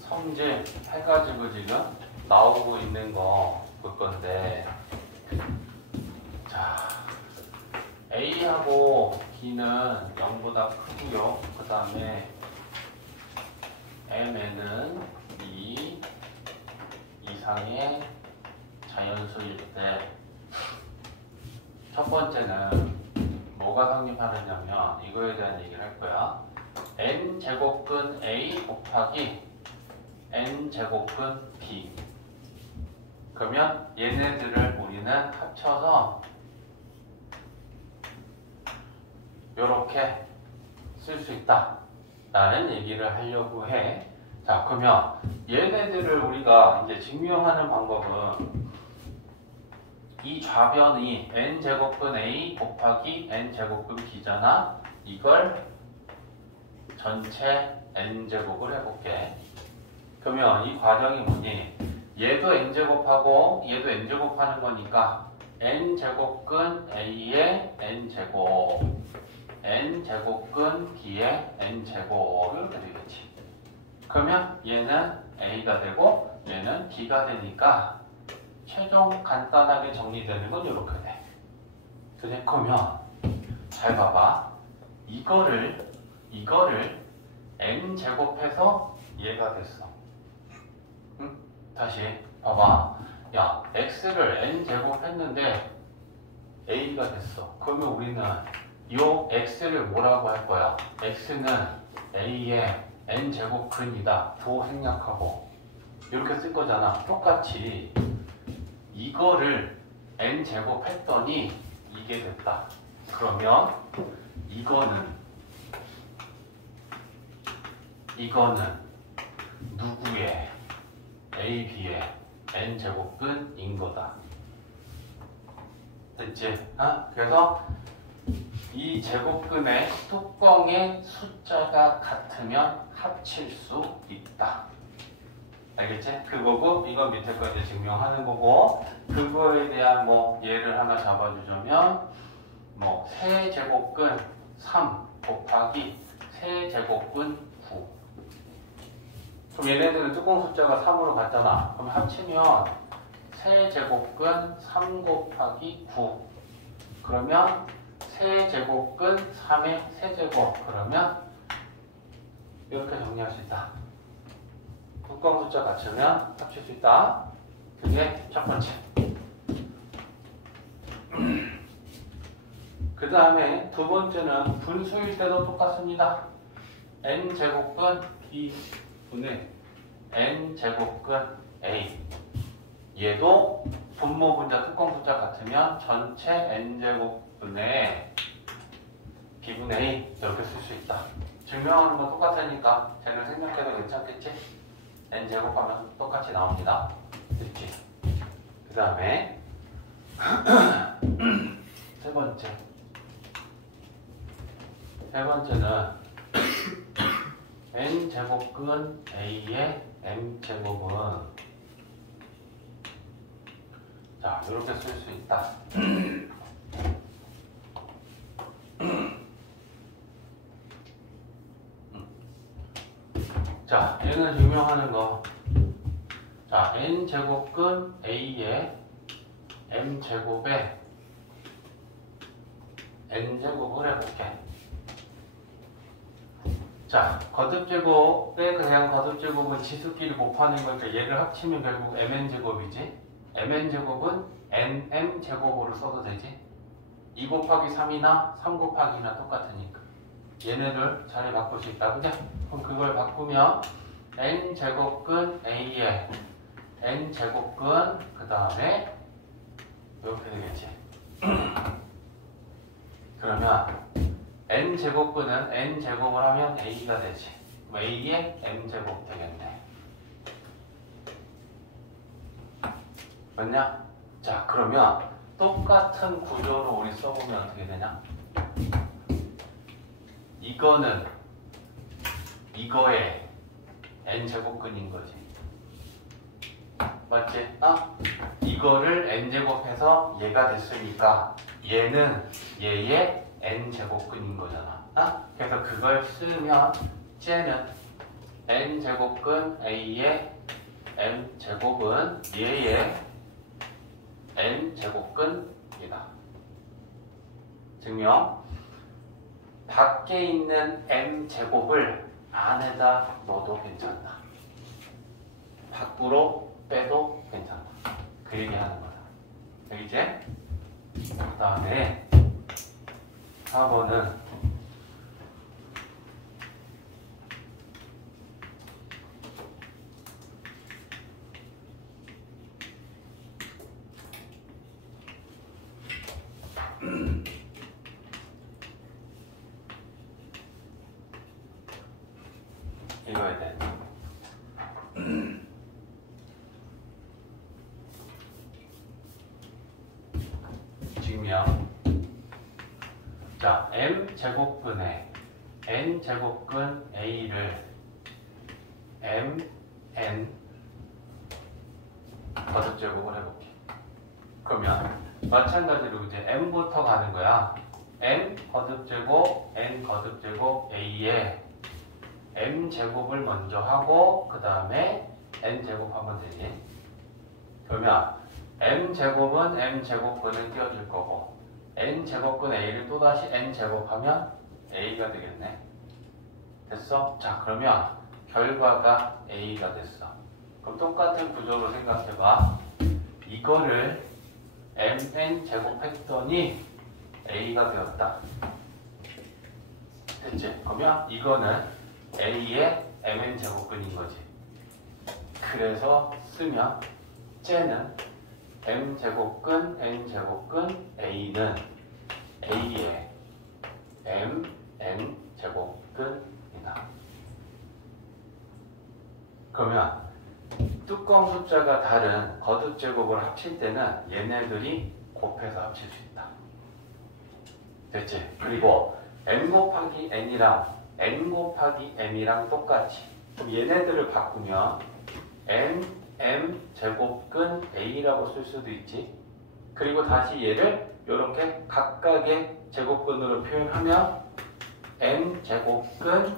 성질 해가지고 지금 나오고 있는 거 볼 건데, 자, A하고 B는 0보다 크고요. 그 다음에 M에는 2 이상의 자연수일 때, 첫 번째는 뭐가 성립하느냐면 이거에 대한 얘기를 할 거야. N제곱근 A 곱하기 N제곱근 B. 그러면 얘네들을 우리는 합쳐서 이렇게 쓸 수 있다 라는 얘기를 하려고 해. 자, 그러면 얘네들을 우리가 이제 증명하는 방법은 이 좌변이 n제곱근 a 곱하기 n제곱근 b잖아. 이걸 전체 n제곱을 해볼게. 그러면 이 과정이 뭐니? 얘도 n제곱하고 얘도 n제곱 하는 거니까 n제곱근 a의 n제곱, n제곱근 b의 n제곱 이렇게 되겠지. 그러면 얘는 a가 되고 얘는 b가 되니까 최종 간단하게 정리되는 건 이렇게 돼. 그래, 그러면 잘 봐봐. 이거를 n제곱해서 얘가 됐어. 응? 다시 봐봐. 야, x를 n제곱 했는데 a가 됐어. 그러면 우리는 요 x를 뭐라고 할 거야? x는 a의 n제곱근이다. 도 생략하고 이렇게 쓸 거잖아. 똑같이 이거를 n제곱 했더니 이게 됐다. 그러면 이거는 누구의 a, b의 n제곱근인 거다. 됐지? 그래서 이 제곱근의 뚜껑의 숫자가 같으면 합칠 수 있다. 알겠지? 그거고 이건 밑에 거 이제 증명하는 거고, 그거에 대한 뭐 예를 하나 잡아주자면 뭐 세제곱근 3 곱하기 세제곱근 9. 그럼 얘네들은 뚜껑 숫자가 3으로 같잖아. 그럼 합치면 세제곱근 3 곱하기 9. 그러면 세제곱근 3의 세제곱. 그러면 이렇게 정리할 수 있다. 뚜껑 숫자 같으면 합칠 수 있다. 그게 첫 번째. 그 다음에 두 번째는 분수일 때도 똑같습니다. n제곱근 b분의 n제곱근 a. 얘도 분모 분자 뚜껑 숫자 같으면 전체 n제곱분의 b분의 a 이렇게 쓸 수 있다. 증명하는 건 똑같으니까 쟤를 생략해도 괜찮겠지? n제곱하면 똑같이 나옵니다. 됐지? 그 다음에 세 번째는 n제곱근 a의 m제곱은 자, 이렇게 쓸 수 있다. 자, 얘는 증명하는 거. 자, n제곱근 a의 m제곱에 n제곱을 해볼게. 자, 거듭제곱에 그냥 거듭제곱은 지수끼리 곱하는 거니까 얘를 합치면 결국 mn제곱이지. mn제곱은 nm제곱으로 써도 되지. 2 곱하기 3이나 3 곱하기나 똑같으니까 얘네를 자리 바꿀 수 있다. 그죠? 그럼 그걸 바꾸면 n제곱근 a의 n제곱근 그 다음에 이렇게 되겠지. 그러면 n제곱근은 n제곱을 하면 a가 되지. a의 m제곱 되겠네. 맞냐? 자, 그러면 똑같은 구조로 우리 써보면 어떻게 되냐? 이거는 이거의 n제곱근인 거지. 맞지? 이거를 n제곱해서 얘가 됐으니까 얘는 얘의 n제곱근인 거잖아. 그래서 그걸 쓰면 쟤는 n제곱근 a의 m제곱은 얘의 n제곱근이다. 증명. 밖에 있는 m제곱을 안에다 넣어도 괜찮다. 밖으로 빼도 괜찮다. 그 얘기하는 거다. 알겠지? 그 다음에 4번은 이거에 대해 자, m제곱근에 n제곱근 a를 mn 거듭제곱을 해볼게. 그러면 마찬가지로 이제 m부터 가는 거야. n 거듭제곱 n 거듭제곱 a에 m제곱을 먼저 하고 그 다음에 n제곱 하면 되지. 그러면 m제곱은 m제곱근을 띄워줄 거고 n제곱근 a를 또다시 n제곱하면 a가 되겠네. 됐어? 자, 그러면 결과가 a가 됐어. 그럼 똑같은 구조로 생각해봐. 이거를 mn 제곱했더니 a가 되었다. 됐지? 그러면 이거는 a의 mn 제곱근인 거지. 그래서 쓰면 쟤는 m 제곱근 n 제곱근 a는 a의 mn 제곱근이다. 그러면 뚜껑 숫자가 다른 거듭 제곱을 합칠 때는 얘네들이 곱해서 합칠 수 있다. 됐지? 그리고 m 곱하기 n이랑 n 곱하기 m이랑 똑같이 그럼 얘네들을 바꾸면 m 제곱근 a라고 쓸 수도 있지. 그리고 다시 얘를 이렇게 각각의 제곱근으로 표현하면 m 제곱근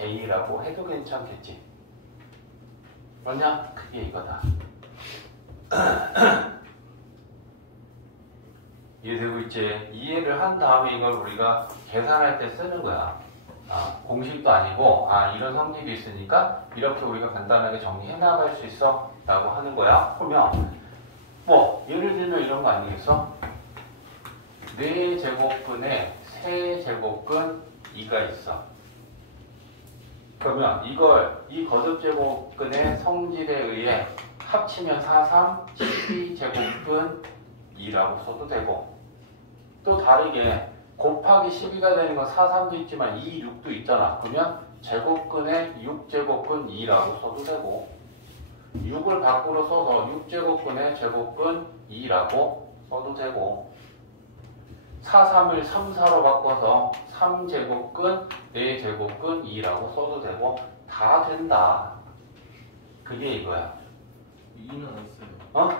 a라고 해도 괜찮겠지. 뭐냐? 그게 이거다. 이해되고 있지? 이해를 한 다음에 이걸 우리가 계산할 때 쓰는 거야. 공식도 아니고 이런 성질이 있으니까 이렇게 우리가 간단하게 정리해 나갈 수 있어 라고 하는 거야. 그러면 뭐 예를 들면 이런 거 아니겠어? 4제곱근에 3제곱근 2가 있어. 그러면 이걸 이 거듭제곱근의 성질에 의해 합치면 4, 3, 12제곱근 2라고 써도 되고 또 다르게 곱하기 12가 되는 건 4, 3도 있지만 2, 6도 있잖아. 그러면 제곱근에 6제곱근 2라고 써도 되고 6을 밖으로 써서 6제곱근에 제곱근 2라고 써도 되고 4, 3을 3, 4로 바꿔서 3제곱근 4제곱근 2라고 써도 되고 다 된다. 그게 이거야. 2는 안 써요.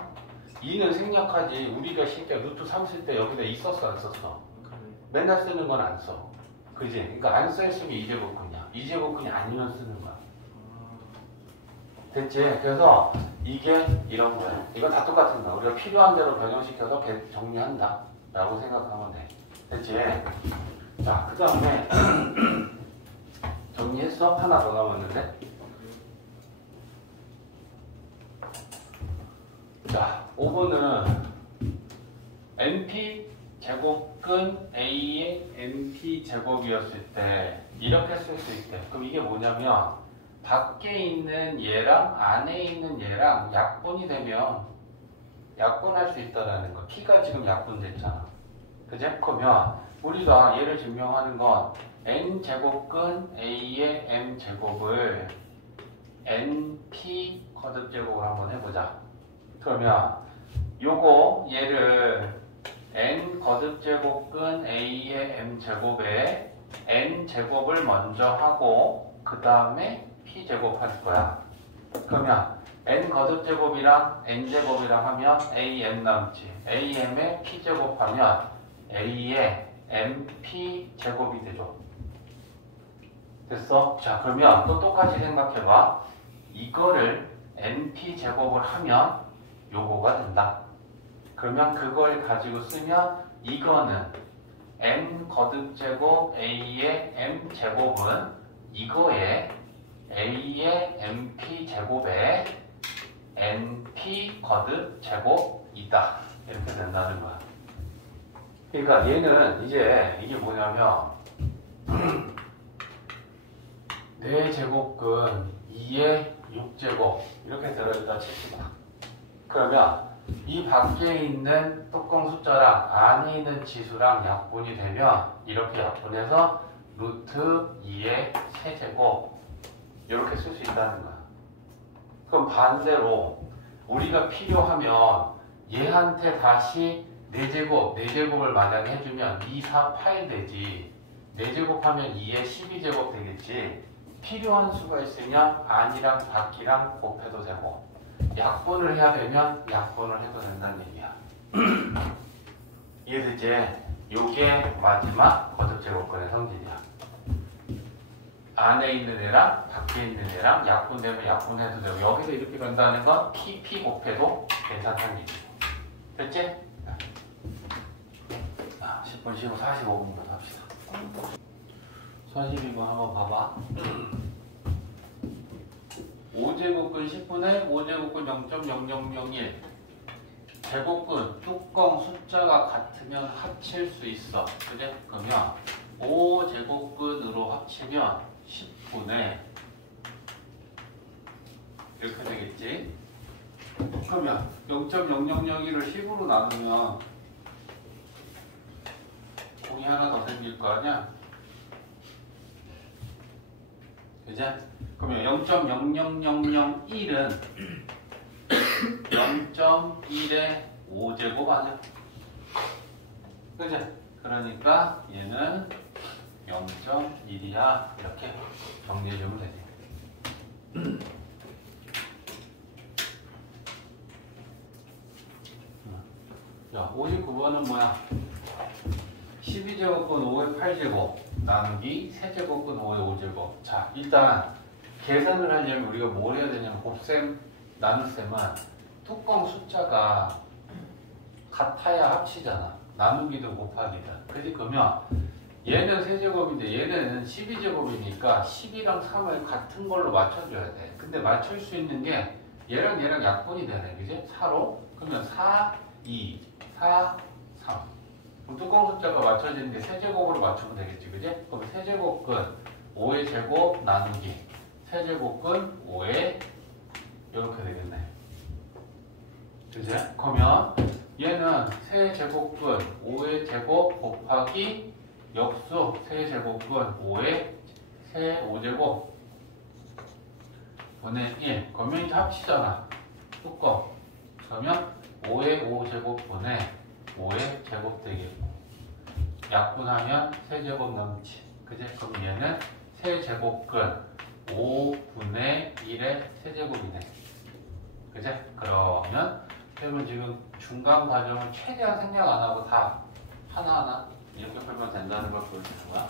2는 생략하지. 우리가 실제 루트 3 쓸 때 여기다 있었어 안 썼어? 그래. 맨날 쓰는 건 안 써. 그지? 그러니까 안 써있으면 2제곱근이야. 2제곱근이 아니면 쓰는 거야. 됐지? 그래서 이게 이런 거야. 이거 다 똑같은 거야. 우리가 필요한 대로 변형시켜서 정리한다 라고 생각하면 돼. 됐지? 자, 그 다음에 정리했어? 하나 더 남았는데. 자, 5번은 np 제곱근 a의 np 제곱이었을 때 이렇게 쓸 수 있대. 그럼 이게 뭐냐면 밖에 있는 얘랑 안에 있는 얘랑 약분이 되면 약분할 수 있다라는 거. p가 지금 약분됐잖아. 그지? 그러면 우리가 얘를 증명하는 건 n 제곱근 a의 m 제곱을 np 거듭 제곱을 한번 해보자. 그러면 요거 얘를 n 거듭 제곱근 a의 m 제곱에 n 제곱을 먼저 하고 그 다음에 p 제곱 할 거야. 그러면 n 거듭 제곱이랑 n 제곱이랑 하면 am 남지. am에 p 제곱하면 a의 mp 제곱이 되죠. 됐어? 자, 그러면 또 똑같이 생각해봐. 이거를 np 제곱을 하면 요거가 된다. 그러면 그걸 가지고 쓰면 이거는 n 거듭 제곱 a의 m 제곱은 이거에 a의 mp 제곱에 np 거듭 제곱이다. 이렇게 된다는 거야. 그러니까 얘는 이제 이게 뭐냐면 4제곱근 2의 6제곱 이렇게 들어있다 칩시다. 그러면 이 밖에 있는 뚜껑 숫자랑 안에 있는 지수랑 약분이 되면 이렇게 약분해서 루트 2의 세제곱 이렇게 쓸 수 있다는 거야. 그럼 반대로 우리가 필요하면 얘한테 다시 4제곱, 4제곱을 만약에 해주면 2, 4, 8 되지. 4제곱하면 2에 12제곱 되겠지. 필요한 수가 있으면 안이랑 밖이랑 곱해도 되고, 약분을 해야 되면 약분을 해도 된다는 얘기야. 이해됐지? 요게 마지막 거듭제곱근의 성질이야. 안에 있는 애랑 밖에 있는 애랑 약분되면 약분해도 되고, 여기서 이렇게 간다는 건 PP 곱해도 괜찮다는 얘기야. 됐지? 10분 쉬고 45분만 합시다. 42번 한번 봐봐. 5제곱근 10분의 5제곱근 0.0001. 제곱근 뚜껑 숫자가 같으면 합칠 수 있어. 그래? 그러면 5제곱근으로 합치면 10분의 이렇게 되겠지? 그러면 0.0001을 10으로 나누면 공이 하나 더 생길 거 아니야? 그죠? 그러면 0.00001은 0.1의 5제곱 아니야? 그죠? 그러니까 얘는 0.1이야. 이렇게 정리해주면 되지. 야, 59번은 뭐야? 12제곱분 5의 8제곱 나누기 세제곱분 5의 5제곱. 자, 일단 계산을 하려면 우리가 뭘 해야 되냐면 곱셈, 나눗셈은 뚜껑 숫자가 같아야 합치잖아. 나누기도 곱하기든. 그지? 그러면 얘는 세제곱인데 얘는 12제곱이니까 10이랑 3을 같은 걸로 맞춰줘야 돼. 근데 맞출 수 있는 게 얘랑 얘랑 약분이 되네. 그지? 4로? 그러면 4, 2, 4, 3. 그럼 뚜껑 숫자가 맞춰지는 게 세제곱으로 맞추면 되겠지. 그지? 그럼 세제곱근 5의 제곱 나누기 세제곱근 5의 이렇게 되겠네. 그지? 그러면 얘는 세제곱근 5의 제곱 곱하기 역수 세제곱근 5의 세 5제곱 분의 1. 그러면 이제 합치잖아. 뚜껑. 그러면 5의 5제곱분의 5의 제곱 되겠고, 약분하면 세제곱 넘지. 그지? 그럼 얘는 세제곱근 5분의 1의 세제곱이네. 그지? 그러면 여러분 지금 중간 과정을 최대한 생략 안 하고 다 하나하나 이렇게 풀면 된다는 걸 보여주는 거야.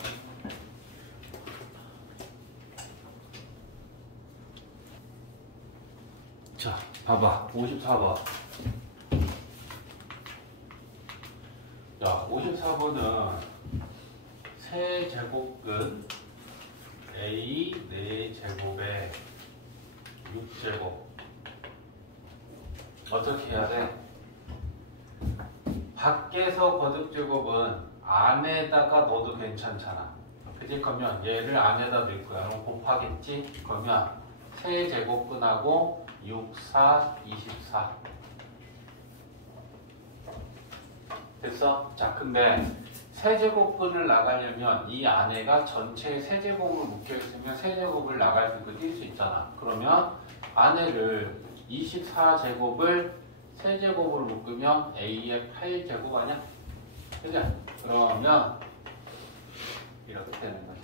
자, 봐봐. 54번. 자, 54번은 세제곱근 A 4제곱에 6제곱. 어떻게 해야 돼? 밖에서 거듭제곱은 안에다가 넣어도 괜찮잖아. 그지? 그러면 얘를 안에다 넣을 거야. 그럼 곱하겠지? 그러면 세제곱근하고 6, 4, 24. 됐어? 자, 근데 세제곱근을 나가려면 이 안에가 전체 세제곱으로 묶여있으면 세제곱을 나갈 수 있고 뛸 수 있잖아. 그러면 안에를 24제곱을 세제곱으로 묶으면 A의 8제곱 아니야? 그죠? 그러면 이렇게 되는 거지.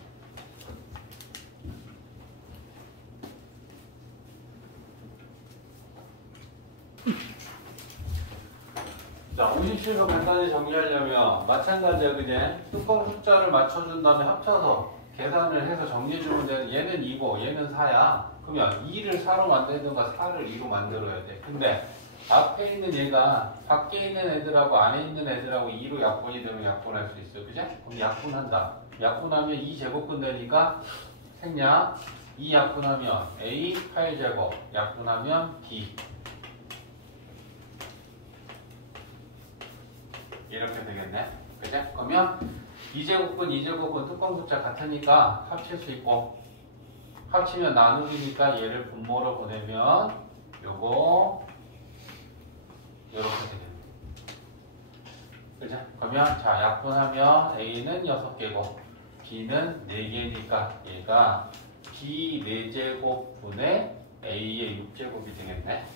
자, 57번 간단히 정리하려면 마찬가지야, 그제? 뚜껑 숫자를 맞춰준 다음에 합쳐서 계산을 해서 정리해주면 되는. 얘는 2고 얘는 4야. 그러면 2를 4로 만들든가 4를 2로 만들어야 돼. 근데 앞에 있는 얘가 밖에 있는 애들하고 안에 있는 애들하고 2로 약분이 되면 약분할 수 있어. 그죠? 그럼 약분한다. 약분하면 2제곱분 되니까 생략. 2 약분하면 A 8제곱. 약분하면 B. 이렇게 되겠네. 그죠? 그러면 2제곱분, 2제곱은 뚜껑 숫자 같으니까 합칠 수 있고, 합치면 나누기니까 얘를 분모로 보내면 요거 요렇게 되겠네. 그죠? 그러면 자, 약분하면 A는 6개고 B는 4개니까 얘가 B 4제곱분의 A의 6제곱이 되겠네.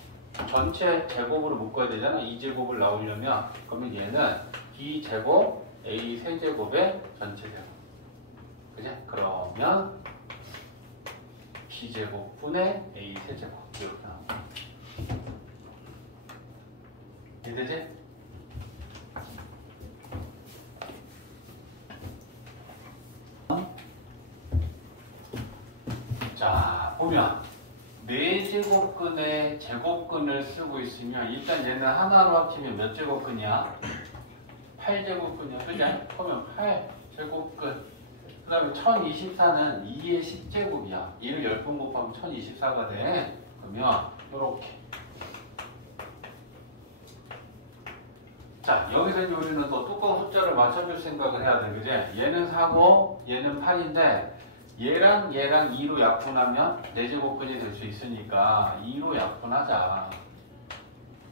전체 제곱으로 묶어야 되잖아. 2제곱을 나오려면. 그러면 얘는 B제곱 A 세제곱의 전체 제곱. 그지? 그러면 B제곱 분의 A 세제곱. 이렇게 나옵니다. 이해되지? 자, 보면 4제곱근에 제곱근을 쓰고 있으면 일단 얘는 하나로 합치면 몇 제곱근이야? 8제곱근이야. 그냥 그러면 8제곱근. 그 다음에 1024는 2의 10제곱이야. 2를 10번 곱하면 1024가 돼. 그러면 이렇게. 자, 여기서 이제 우리는 또 두꺼운 숫자를 맞춰줄 생각을 해야 돼. 그지? 얘는 4고 얘는 8인데 얘랑 2로 약분하면 4제곱근이 될 수 있으니까 2로 약분하자.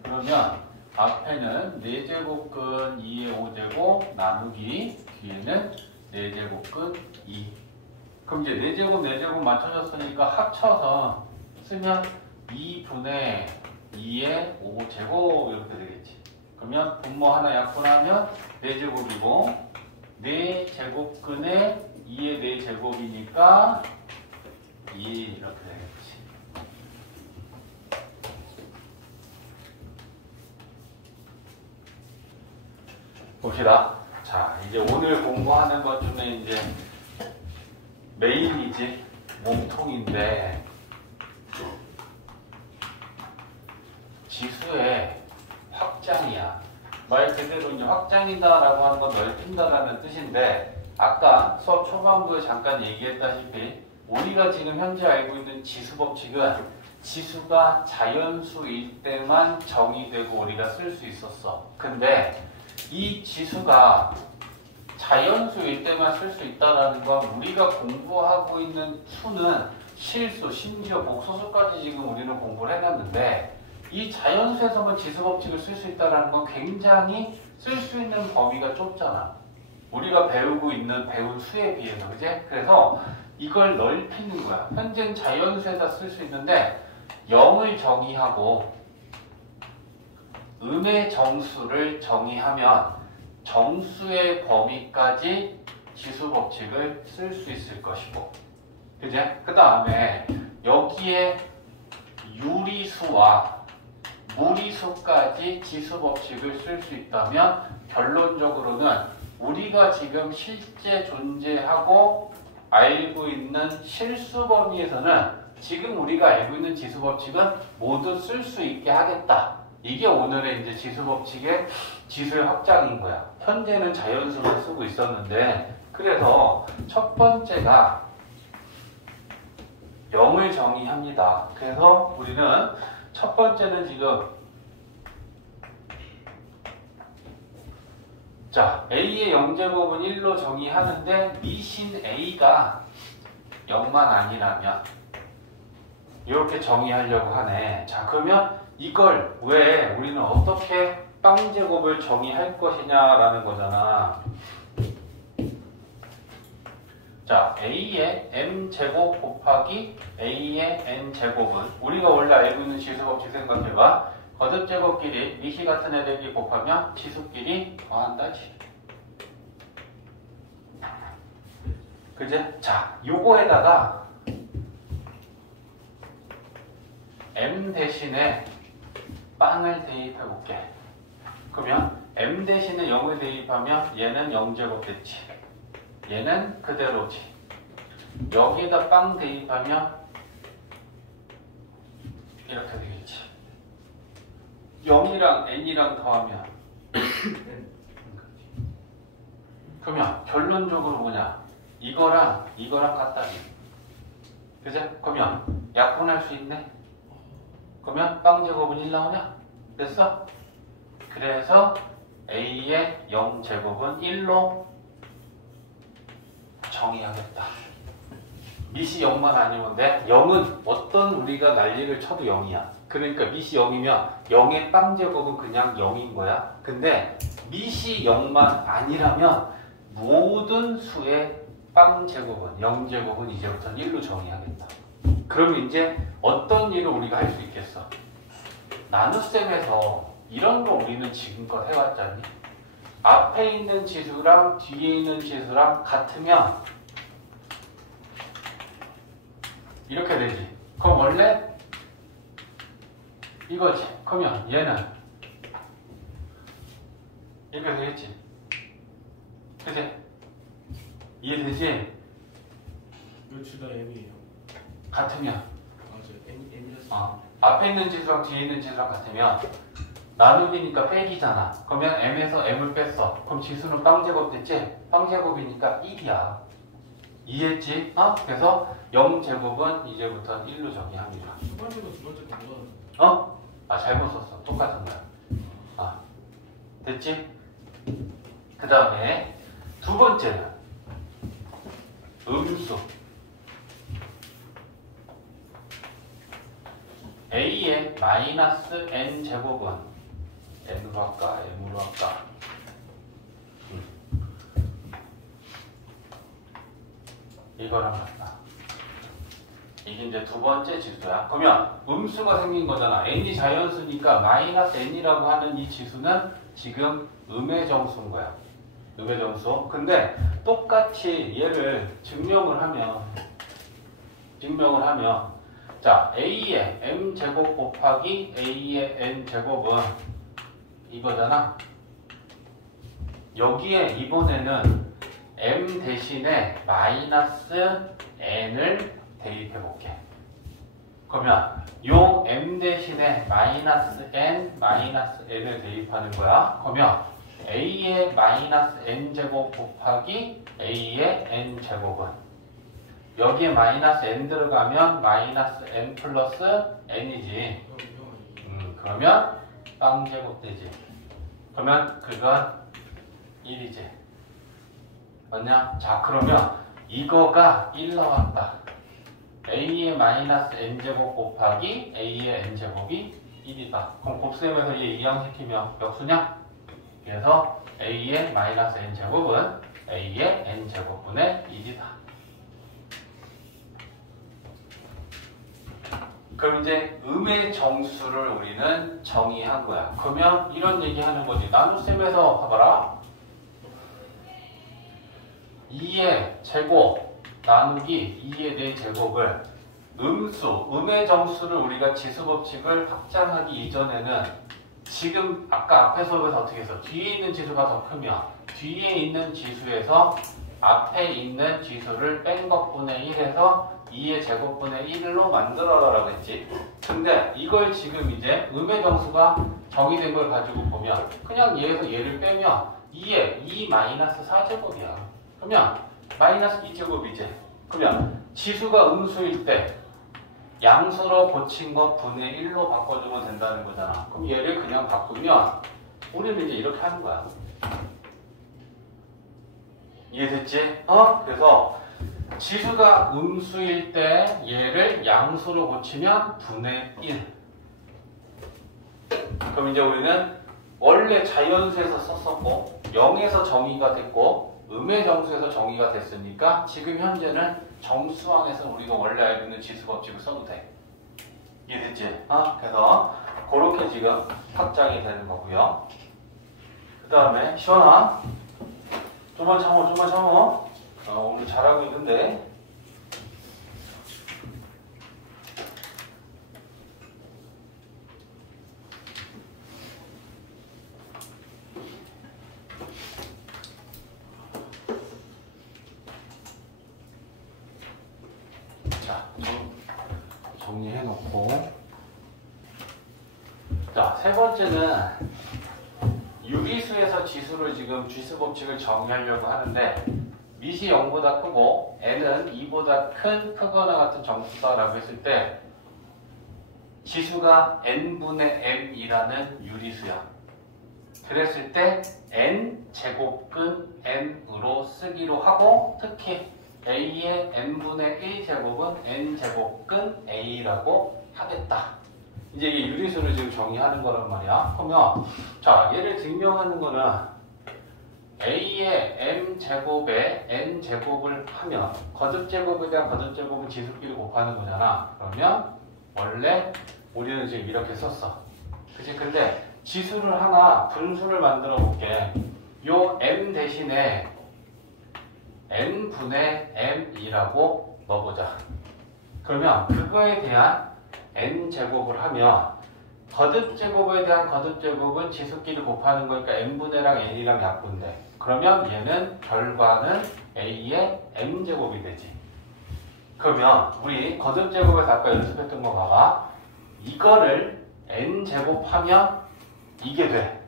그러면 앞에는 4제곱근 2의 5제곱 나누기 뒤에는 4제곱근 2. 그럼 이제 4제곱 맞춰졌으니까 합쳐서 쓰면 2분의 2의 5제곱 이렇게 되겠지. 그러면 분모 하나 약분하면 4제곱이고 4제곱근에 2의 4제곱이니까 2 이렇게 되겠지. 봅시다. 자, 이제 오늘 공부하는 것 중에 이제 메인이지 몸통인데 지수의 확장이야. 말 그대로 이제 확장이다라고 하는 건 넓힌다라는 뜻인데 아까 수업 초반부에 잠깐 얘기했다시피 우리가 지금 현재 알고 있는 지수 법칙은 지수가 자연수일 때만 정의되고 우리가 쓸 수 있었어. 근데 이 지수가 자연수일 때만 쓸 수 있다는 건 우리가 공부하고 있는 수는 실수, 심지어 복소수까지 지금 우리는 공부를 해놨는데 이 자연수에서만 지수 법칙을 쓸 수 있다는 건 굉장히 쓸 수 있는 범위가 좁잖아. 우리가 배운 수에 비해서, 그지? 그래서 이걸 넓히는 거야. 현재는 자연수에다 쓸 수 있는데 0을 정의하고 음의 정수를 정의하면 정수의 범위까지 지수 법칙을 쓸 수 있을 것이고, 그지? 그 다음에 여기에 유리수와 무리수까지 지수 법칙을 쓸 수 있다면 결론적으로는 우리가 지금 실제 존재하고 알고 있는 실수 범위에서는 지금 우리가 알고 있는 지수 법칙은 모두 쓸 수 있게 하겠다. 이게 오늘의 이제 지수 법칙의 지수의 확장인 거야. 현재는 자연수만 쓰고 있었는데 그래서 첫 번째가 0을 정의합니다. 그래서 우리는 첫 번째는 지금 자, A의 0제곱은 1로 정의하는데 미신 A가 0만 아니라면 이렇게 정의하려고 하네. 자, 그러면 이걸 왜 우리는 어떻게 빵제곱을 정의할 것이냐라는 거잖아. 자, A의 M제곱 곱하기 A의 N제곱은 우리가 원래 알고 있는 지수법칙 생각해봐. 거듭제곱끼리 미시 같은 애들끼리 곱하면 지수끼리 더한다지. 그지? 자, 요거에다가 M 대신에 빵을 대입해 볼게. 그러면 M 대신에 0을 대입하면 얘는 0제곱 됐지. 얘는 그대로지. 여기에다 빵 대입하면 이렇게 되겠지. 0이랑 n이랑 더하면 그러면 결론적으로 뭐냐? 이거랑 같다니. 그죠? 그러면 약분할 수 있네. 그러면 빵제곱은 1 나오냐? 됐어? 그래서 A의 0제곱은 1로 정의하겠다. 미시 0만 아니면 돼. 0은 어떤 우리가 난리를 쳐도 0이야. 그러니까 미시 0이면 0의 빵제곱은 그냥 0인 거야. 근데 미시 0만 아니라면 모든 수의 빵제곱은 0제곱은 이제부터는 1로 정의하겠다. 그러면 이제 어떤 일을 우리가 할 수 있겠어? 나눗셈에서 이런 거 우리는 지금껏 해왔잖니? 앞에 있는 지수랑 뒤에 있는 지수랑 같으면 이렇게 되지. 그럼 원래 이거지. 그러면 얘는 이렇게 되겠지. 그치? 이해되지? 몇 주가 M이에요? 같으면 저 M이었어요. 앞에 있는 지수랑 뒤에 있는 지수랑 같으면 나누기니까 빼기잖아. 그러면 M에서 M을 뺐어. 그럼 지수는 빵제곱 됐지? 빵제곱이니까 1이야. 이해했지? 그래서 0제곱은 이제부터 1로 정의합니다. 첫 번째고 두 번째가 뭐가 잘못 썼어. 똑같은 거야. 됐지? 그 다음에 두 번째는 음수. A의 마이너스 N제곱은 N으로 할까? M으로 할까? 이거랑 같다. 이게 이제 두 번째 지수야. 그러면 음수가 생긴 거잖아. N이 자연수니까 마이너스 N이라고 하는 이 지수는 지금 음의 정수인 거야. 음의 정수. 근데 똑같이 얘를 증명을 하면 자, A의 M제곱 곱하기 A의 N제곱은 이거잖아. 여기에 이번에는 M 대신에 마이너스 N을 대입해 볼게. 그러면 요 M 대신에 마이너스 N을 대입하는 거야. 그러면 A의 마이너스 N제곱 곱하기 A의 N제곱은 여기에 마이너스 N 들어가면 마이너스 N 플러스 N이지. 그러면 빵제곱 되지. 그러면 그건 1이지. 맞냐? 자, 그러면 이거가 1 나왔다. A의 마이너스 N제곱 곱하기 A의 N제곱이 1이다. 그럼 곱셈에서 얘 이항시키면 몇 수냐? 그래서 A의 마이너스 N제곱은 A의 N제곱분의 1이다. 그럼 이제 음의 정수를 우리는 정의한 거야. 그러면 이런 얘기 하는 거지. 나눗셈에서 봐봐라. 2의 제곱 나누기 2의 4제곱을 음수, 음의 정수를 우리가 지수법칙을 확장하기 이전에는 지금 아까 앞에 수업에서 어떻게 했어? 뒤에 있는 지수가 더 크면 뒤에 있는 지수에서 앞에 있는 지수를 뺀 것분의 1에서 2의 제곱분의 1로 만들어라라고 했지. 근데 이걸 지금 이제 음의 정수가 정의된 걸 가지고 보면 그냥 얘에서 얘를 빼면 2에 2 마이너스 4제곱이야. 그러면 마이너스 2제곱이지. 그러면 지수가 음수일 때 양수로 고친 거 분의 1로 바꿔주면 된다는 거잖아. 그럼 얘를 그냥 바꾸면 우리는 이제 이렇게 하는 거야. 이해됐지? 그래서 지수가 음수일 때 얘를 양수로 고치면 분의 1. 그럼 이제 우리는 원래 자연수에서 썼었고 0에서 정의가 됐고 음의 정수에서 정의가 됐으니까 지금 현재는 정수항에서 우리가 원래 알고 있는 지수법칙을 써도 돼. 이해됐지? 그래서 그렇게 지금 확장이 되는 거고요. 그 다음에 시원아 좀만 참어. 오늘 잘하고 있는데. 자, 정리해놓고. 자, 세 번째는 유리수에서 지수를 지금 지수법칙을 정의하려고 하는데 밑이 0보다 크고 n은 2보다 크거나 같은 정수다라고 했을 때 지수가 n분의 m이라는 유리수야. 그랬을 때 n제곱근 n으로 쓰기로 하고 특히 a의 n분의 1제곱은 n제곱근 a라고 하겠다. 이제 이게 유리수를 지금 정의하는 거란 말이야. 그러면 자 얘를 증명하는 거는 a의 m제곱에 n제곱을 하면 거듭제곱에 대한 거듭제곱은 지수끼리 곱하는 거잖아. 그러면 원래 우리는 지금 이렇게 썼어. 그치? 근데 지수를 하나 분수를 만들어 볼게. 요 m 대신에 n분의 m이라고 넣어보자. 그러면 그거에 대한 n제곱을 하면 거듭제곱에 대한 거듭제곱은 지수끼리 곱하는 거니까 n분의랑 n이랑 약분돼. 그러면 얘는 결과는 a의 m제곱이 되지. 그러면 우리 거듭제곱에서 아까 연습했던 거 봐봐. 이거를 n제곱하면 이게 돼.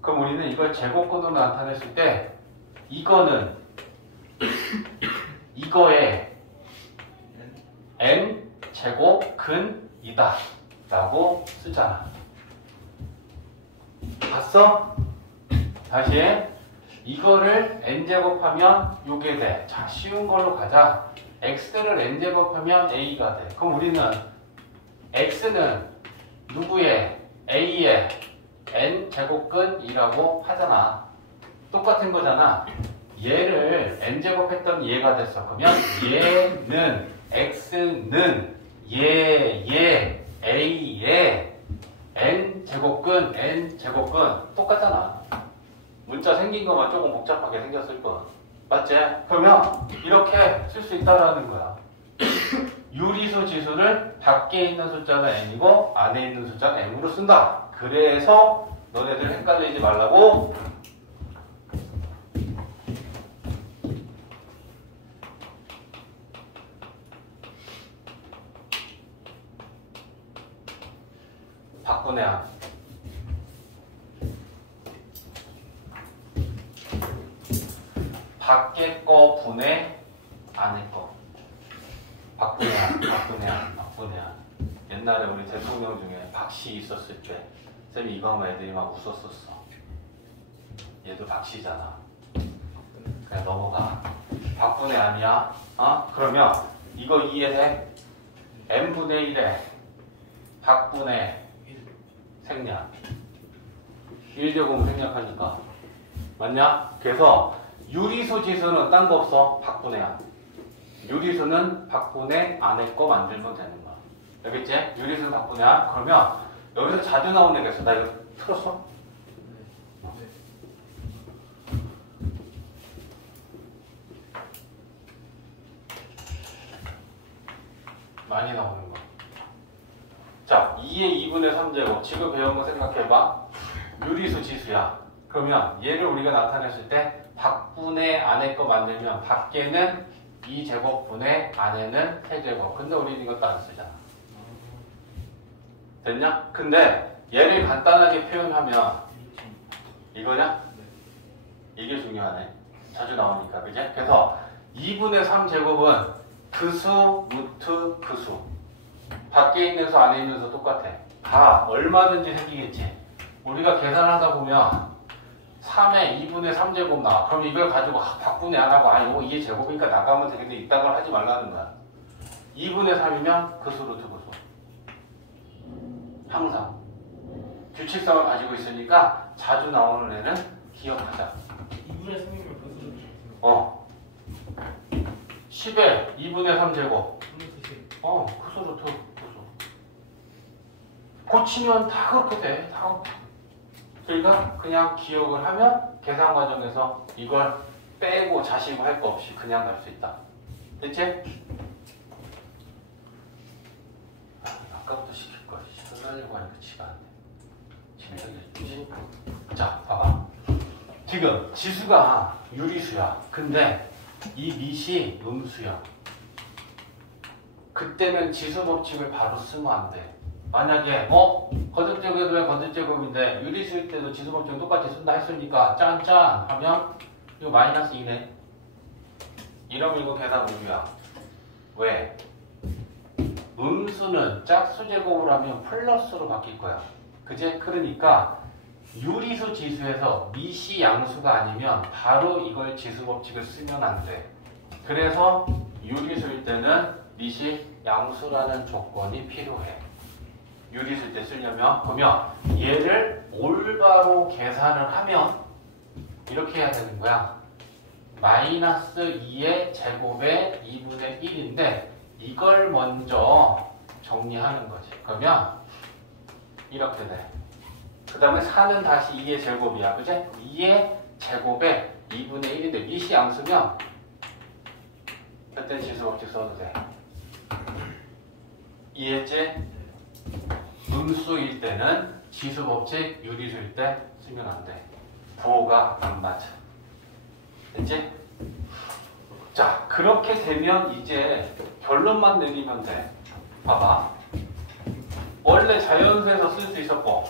그럼 우리는 이걸 제곱근으로 나타냈을 때 이거는 이거의 n제곱근이다 라고 쓰잖아. 봤어? 다시 이거를 n제곱하면 요게 돼. 자, 쉬운 걸로 가자. x를 n제곱하면 a가 돼. 그럼 우리는 x는 누구의? a의 n제곱근이라고 하잖아. 똑같은 거잖아. 얘를 n제곱했던 얘가 됐어. 그러면 얘는 x는 얘 a의 n제곱근 똑같잖아. 문자 생긴 것만 조금 복잡하게 생겼을 뿐. 맞지? 그러면 이렇게 쓸 수 있다라는 거야. 유리수 지수를 밖에 있는 숫자는 n이고 안에 있는 숫자는 m으로 쓴다. 그래서 너네들 헷갈리지 말라고 바꾸네요. 밖에 거 분해 안에 거. 박분해야. 옛날에 우리 대통령 중에 박씨 있었을 때 쌤이 이거 하면 애들이 막 웃었었어. 얘도 박씨잖아. 그냥 넘어가. 박분해 아니야? 그러면 이거 이해돼? n분의 1에 박분해 생략. 1제곱은 생략하니까. 맞냐? 그래서 유리수 지수는 딴 거 없어. 박분해야. 유리수는 박분해 안에 거 만들면 되는 거야. 알겠지? 유리수는 박분해야. 그러면 여기서 자주 나오는 게 있어. 나 이거 틀었어? 많이 나오는 거. 자, 2의 2분의 3제곱. 지금 배운 거 생각해봐. 유리수 지수야. 그러면 얘를 우리가 나타냈을 때 박분의 안에 거 만들면 밖에는 2제곱분의 안에는 3제곱. 근데 우리는 이것도 안 쓰잖아. 됐냐? 근데 얘를 간단하게 표현하면 이거냐? 이게 중요하네. 자주 나오니까. 그지? 그래서 2분의 3제곱은 그수, 루트, 그수. 밖에 있는 수, 안에 있는 수 똑같아. 다 얼마든지 생기겠지. 우리가 계산하다 보면 3에 2분의 3제곱 나와. 그럼 이걸 가지고 바꾸네 안 하고 이거 이게 제곱이니까 나가면 되겠는데 이딴 걸 하지 말라는 거야. 2분의 3이면 그수, 루트, 그수. 항상. 규칙성을 가지고 있으니까 자주 나오는 애는 기억하자. 2분의 3이면 그수로 10에 2분의 3제곱. 3분의 10. 그수, 루트, 그수. 고치면 다 그렇게 돼. 다. 그러니까 그냥 기억을 하면 계산 과정에서 이걸 빼고 자시고 할 거 없이 그냥 갈 수 있다. 됐지? 아까부터 시킬 걸. 시켜달라고 하니까 지가 안 돼. 자, 봐봐. 지금 지수가 유리수야. 근데 이 밑이 음수야. 그때는 지수 법칙을 바로 쓰면 안 돼. 만약에 거듭제곱에 거듭제곱인데 유리수일 때도 지수 법칙 똑같이 쓴다 했으니까 짠짠 하면 이거 마이너스 2네. 이러면 이거 계산 오류야. 왜? 음수는 짝수제곱을 하면 플러스로 바뀔 거야. 그제? 그러니까 유리수 지수에서 밑이 양수가 아니면 바로 이걸 지수 법칙을 쓰면 안 돼. 그래서 유리수일 때는 밑이 양수라는 조건이 필요해. 유리수일 때 쓰려면. 그러면 얘를 올바로 계산을 하면 이렇게 해야 되는 거야. 마이너스 2의 제곱의 2분의 1인데 이걸 먼저 정리하는 거지. 그러면 이렇게 돼. 그 다음에 4는 다시 2의 제곱이야. 그지? 2의 제곱에 2분의 1인데 밑이 양수면 그때 지수 법칙 써도 돼. 이해했지? 음수일 때는 지수 법칙, 유리수일 때 쓰면 안 돼. 부호가 안 맞아. 됐지? 자, 그렇게 되면 이제 결론만 내리면 돼. 봐봐. 원래 자연수에서 쓸 수 있었고,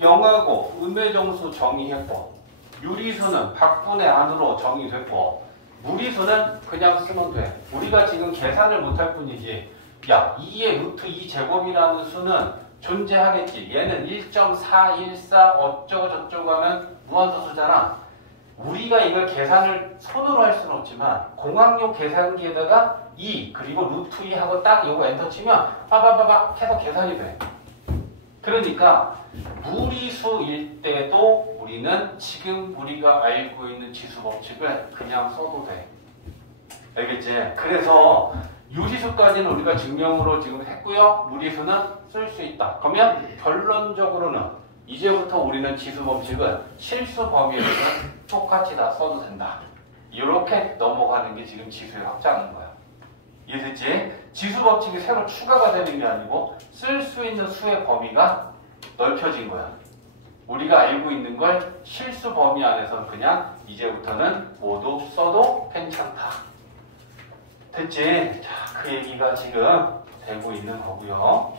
영하고 음의 정수 정의했고, 유리수는 박분의 안으로 정의됐고, 무리수는 그냥 쓰면 돼. 우리가 지금 계산을 못할 뿐이지. 야, 2의 루트 2 제곱이라는 수는 존재하겠지. 얘는 1.414 어쩌고 저쩌고 하는 무한소수잖아. 우리가 이걸 계산을 손으로 할 수는 없지만 공학용 계산기에다가 2 그리고 루트 2 하고 딱 이거 엔터 치면 빠바바박 해서 계산이 돼. 그러니까 무리수일 때도 우리는 지금 우리가 알고 있는 지수 법칙을 그냥 써도 돼. 알겠지? 그래서 유리수까지는 우리가 증명으로 지금 했고요. 무리수는 쓸 수 있다. 그러면 결론적으로는 이제부터 우리는 지수 법칙은 실수 범위에서는 똑같이 다 써도 된다. 이렇게 넘어가는 게 지금 지수의 확장인 거야. 이해됐지? 지수 법칙이 새로 추가가 되는 게 아니고 쓸 수 있는 수의 범위가 넓혀진 거야. 우리가 알고 있는 걸 실수 범위 안에서는 그냥 이제부터는 모두 써도 괜찮다. 됐지? 자, 그 얘기가 지금 되고 있는 거고요.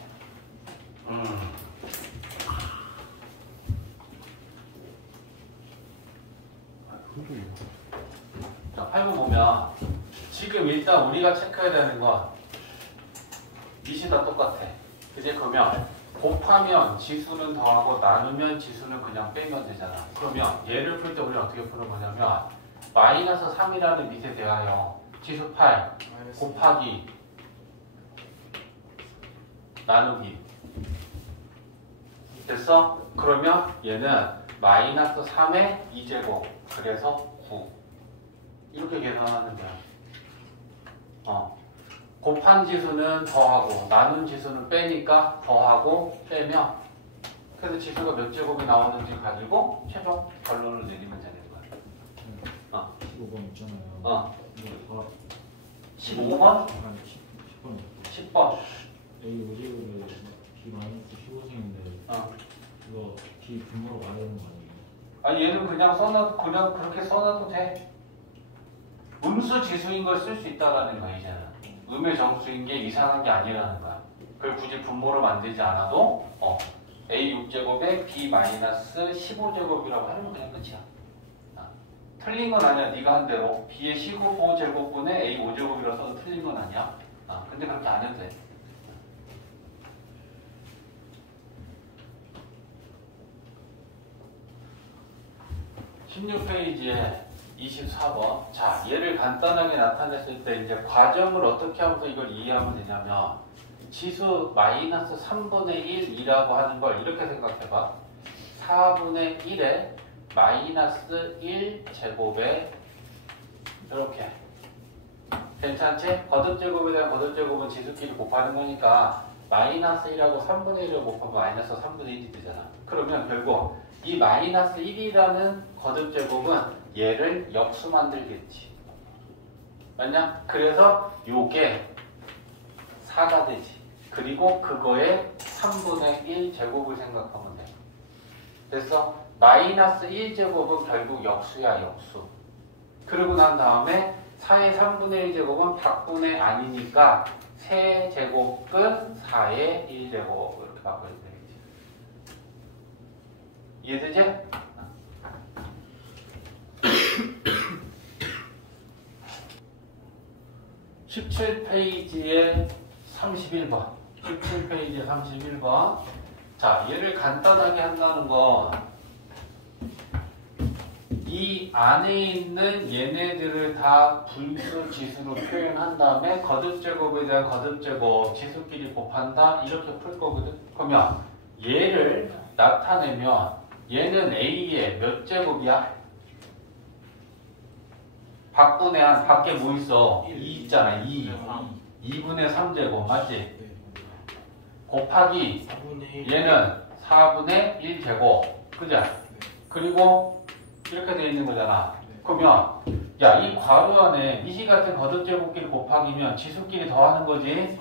자, 8번 보면 지금 일단 우리가 체크해야 되는 건 밑이 다 똑같아. 그지? 그러면 곱하면 지수는 더하고 나누면 지수는 그냥 빼면 되잖아. 그러면 얘를 풀 때 우리가 어떻게 푸는 거냐면 마이너스 3이라는 밑에 대하여 지수 8 곱하기 나누기 됐어? 그러면 얘는 마이너스 3의 2제곱 그래서 9 이렇게 계산하는 거야. 곱한 지수는 더하고 나눈 지수는 빼니까 더하고 빼면 그래서 지수가 몇 제곱이 나오는지 가지고 최종 결론을 내리면 되는 거야. 15번 있잖아요. 이거 15번? 아니 10번. 10번. A 오제곱에 B 마이너스 15승인데 이거 B 분모로 가야 되는 거 아니에요? 아니 얘는 그냥 그렇게 써놔도 돼. 음수 지수인 걸 쓸 수 있다라는 거야 이제는. 음의 정수인 게 이상한 게 아니라는 거야. 그걸 굳이 분모로 만들지 않아도 A 6제곱에 B 마이너스 15제곱이라고 하면 그냥 끝이야. 틀린 건 아니야. 네가 한 대로 B의 15제곱분의 A 5제곱이라고 써도 틀린 건 아니야. 근데 그렇게 안 해도 돼. (16페이지에) 24번. 자, 얘를 간단하게 나타냈을 때 이제 과정을 어떻게 하면서 이걸 이해하면 되냐면 지수 마이너스 3분의 1이라고 하는 걸 이렇게 생각해봐. 4분의 1에 마이너스 1제곱에 이렇게 괜찮지? 거듭제곱에 대한 거듭제곱은 지수끼리 곱하는 거니까 마이너스 1하고 3분의 1을 곱하면 마이너스 3분의 1이 되잖아. 그러면 결국 이 마이너스 1이라는 거듭제곱은 얘를 역수 만들겠지. 맞냐? 그래서 요게 4가 되지. 그리고 그거에 3분의 1 제곱을 생각하면 돼. 됐어? 마이너스 1제곱은 결국 역수야, 역수. 그러고 난 다음에 4의 3분의 1제곱은 박분의 아니니까 세제곱근 4의 1제곱 이렇게 바꿔야 되겠지. 이해되지? 17페이지에 31번. 17페이지에 31번. 자, 얘를 간단하게 한다는 건 이 안에 있는 얘네들을 다 분수 지수로 표현한 다음에 거듭제곱에 대한 거듭제곱 지수끼리 곱한다 이렇게 풀 거거든. 그러면 얘를 나타내면 얘는 A의 몇 제곱이야? 박분의 한 밖에 뭐 있어? 2 있잖아. 2분의 3제곱 맞지? 곱하기 4분의 1. 얘는 4분의 1제곱. 그죠? 그리고 이렇게 돼 있는 거잖아. 그러면 야, 이 괄호 안에 이시 같은 거듭제곱끼리 곱하기면 지수끼리 더하는 거지.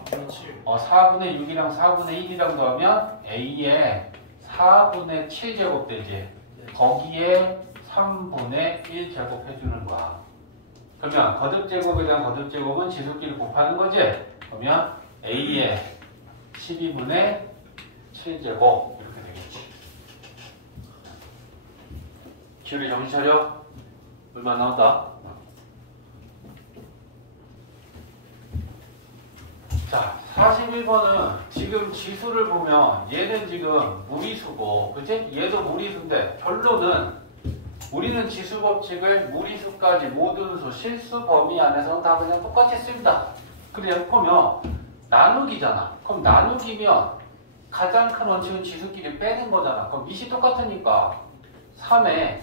4분의 6이랑 4분의 1이랑 더하면 A에 4분의 7제곱 되지. 거기에 3분의 1제곱 해주는 거야. 그러면 거듭제곱에 대한 거듭제곱은 지수끼리 곱하는 거지. 그러면 A에 12분의 7제곱 이렇게 되겠지. 기울이 정신 차려. 얼마 나온다? 자, 41번은 지금 지수를 보면 얘는 지금 무리수고, 그치? 얘도 무리수인데 결론은 우리는 지수 법칙을 무리수까지 모든 수, 실수 범위 안에서는 다 그냥 똑같이 씁니다. 그래요? 그러면 나누기잖아. 그럼 나누기면 가장 큰 원칙은 지수끼리 빼는 거잖아. 그럼 밑이 똑같으니까 3에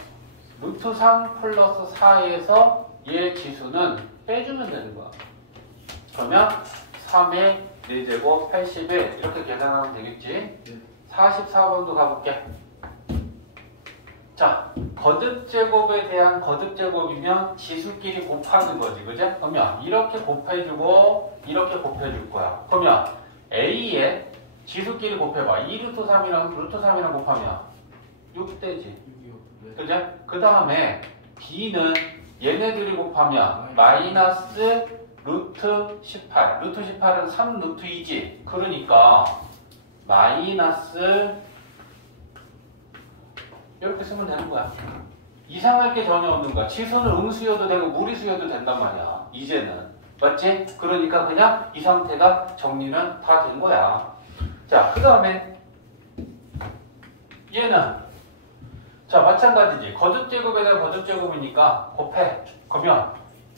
루트 3 플러스 4에서 얘 지수는 빼주면 되는 거야. 그러면 3의 4제곱 81 이렇게 계산하면 되겠지. 44번도 가볼게. 자, 거듭제곱에 대한 거듭제곱이면 지수끼리 곱하는 거지. 그죠? 그러면 이렇게 곱해주고 이렇게 곱해줄 거야. 그러면 A에 지수끼리 곱해봐. 2루트 3이랑 루트 3이랑 곱하면 6되지. 그죠? 그 다음에 B는 얘네들이 곱하면 마이너스 루트 18. 루트 18은 3 루트 2지. 그러니까 마이너스 이렇게 쓰면 되는 거야. 이상할 게 전혀 없는 거야. 지수는 음수여도 되고 무리수여도 된단 말이야. 이제는. 맞지? 그러니까 그냥 이 상태가 정리는 다 된 거야. 자, 그 다음에 얘는 자, 마찬가지지. 거듭제곱에 대한 거듭제곱이니까 곱해. 그러면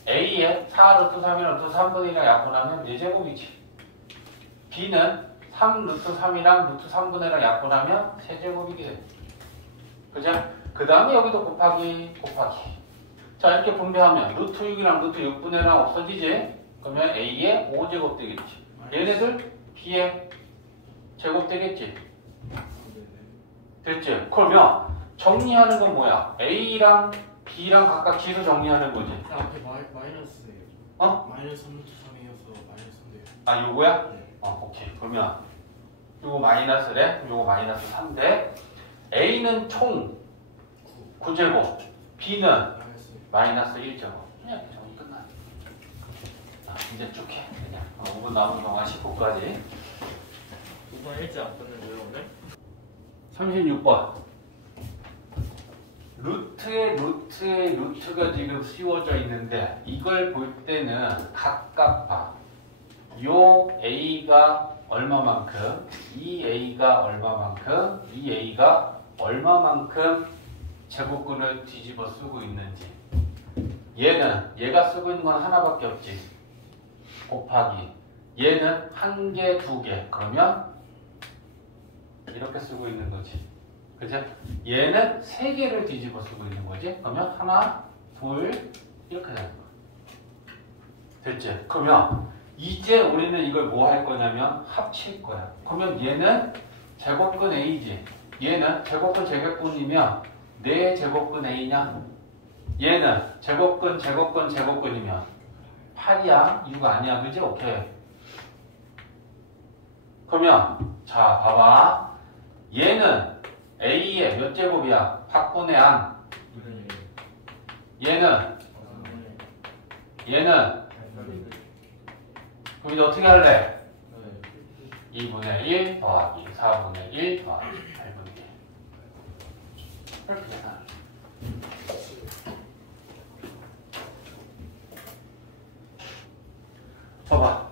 A에 4 루트 3이랑 루트 3분의 1이랑 약분하면 4제곱이지. B는 3 루트 3이랑 루트 3분의 1이랑 약분하면 3제곱이게 돼. 그죠? 그 다음에 여기도 곱하기. 자, 이렇게 분배하면 루트 6이랑 루트 6분의 1이랑 없어지지? 그러면 A에 5제곱 되겠지. 얘네들 B에 제곱 되겠지? 됐지? 그러면 정리하는 건 뭐야? A랑 B랑 각각 지수 정리하는 거지. 앞에 마이너스예요. 마이너스 3루트 3이어서 마이너스인데요. 아, 요거야? 네. 오케이. 그러면 요거 마이너스래? 요거 마이너스 3대. A는 총 9제곱, B는 마이너스 1제곱. 그냥 정리 끝나. 이제 쭉 해. 그냥 5분 남은 동안 19까지. 2번 일지 안 끝냈어요 오늘? 36번. 루트가 지금 씌워져 있는데 이걸 볼 때는 각각 봐. 요 A가 얼마만큼, 이 A가 얼마만큼, 이 A가 얼마만큼 제곱근을 뒤집어 쓰고 있는지. 얘가 쓰고 있는 건 하나밖에 없지. 곱하기. 얘는 한 개, 두 개. 그러면 이렇게 쓰고 있는 거지. 그죠? 얘는 세 개를 뒤집어 쓰고 있는 거지. 그러면 하나, 둘 이렇게 되는 거야. 됐지? 그러면 이제 우리는 이걸 뭐 할 거냐면 합칠 거야. 그러면 얘는 제곱근 A지. 얘는 제곱근이면 네 제곱근 A냐? 얘는 제곱근이면 8이야? 6 아니야? 그지? 오케이. 그러면 자 봐봐. 얘는 A의 몇 제곱이야? 박분의 안. 얘는 그럼 이제 어떻게 할래? 2분의 1 더하기 4분의 1 더하기 8분의 1 이렇게 계산할래. 봐봐.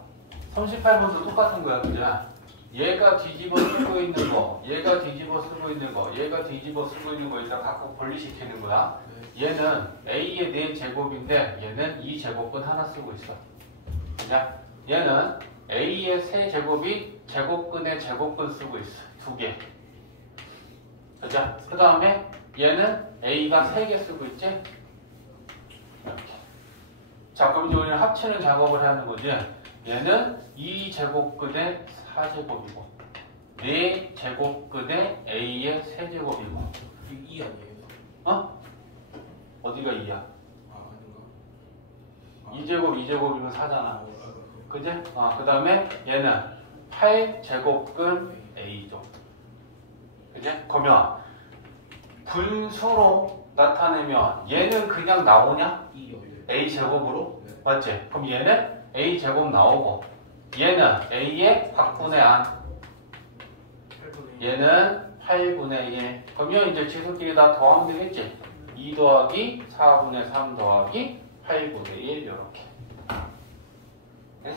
38번도 똑같은 거야. 그죠? 얘가 뒤집어 쓰고 있는 거, 얘가 뒤집어 쓰고 있는 거, 얘가 뒤집어 쓰고 있는 거 일단 각각 분리시키는 거야. 얘는 A의 4제곱인데 얘는 2제곱근 하나 쓰고 있어. 그죠? 얘는 A의 3제곱이 제곱근에 제곱근 쓰고 있어. 2개. 그죠? 그 다음에 얘는 A가 3개 쓰고 있지? 이렇게. 자, 그럼 이제 우리는 합치는 작업을 하는 거지. 얘는 2제곱근에 4제곱이고 4제곱근의 A의 세제곱이고. 이거 2 아니에요? 어? 어디가 2야? 아 아닌가? 2제곱 2제곱이면 4잖아. 아, 그지? 그 다음에 얘는 8제곱근 A죠. 그지? 그러면 분수로 나타내면 얘는 그냥 나오냐? 2요. A제곱으로? 네. 맞지? 그럼 얘는 A제곱 나오고 얘는 A의 확분의 안 8분의 얘는 8분의 1. 그러면 이제 지수끼리 다 더하면 되겠지? 2 더하기 4분의 3 더하기 8분의 1 이렇게. 네?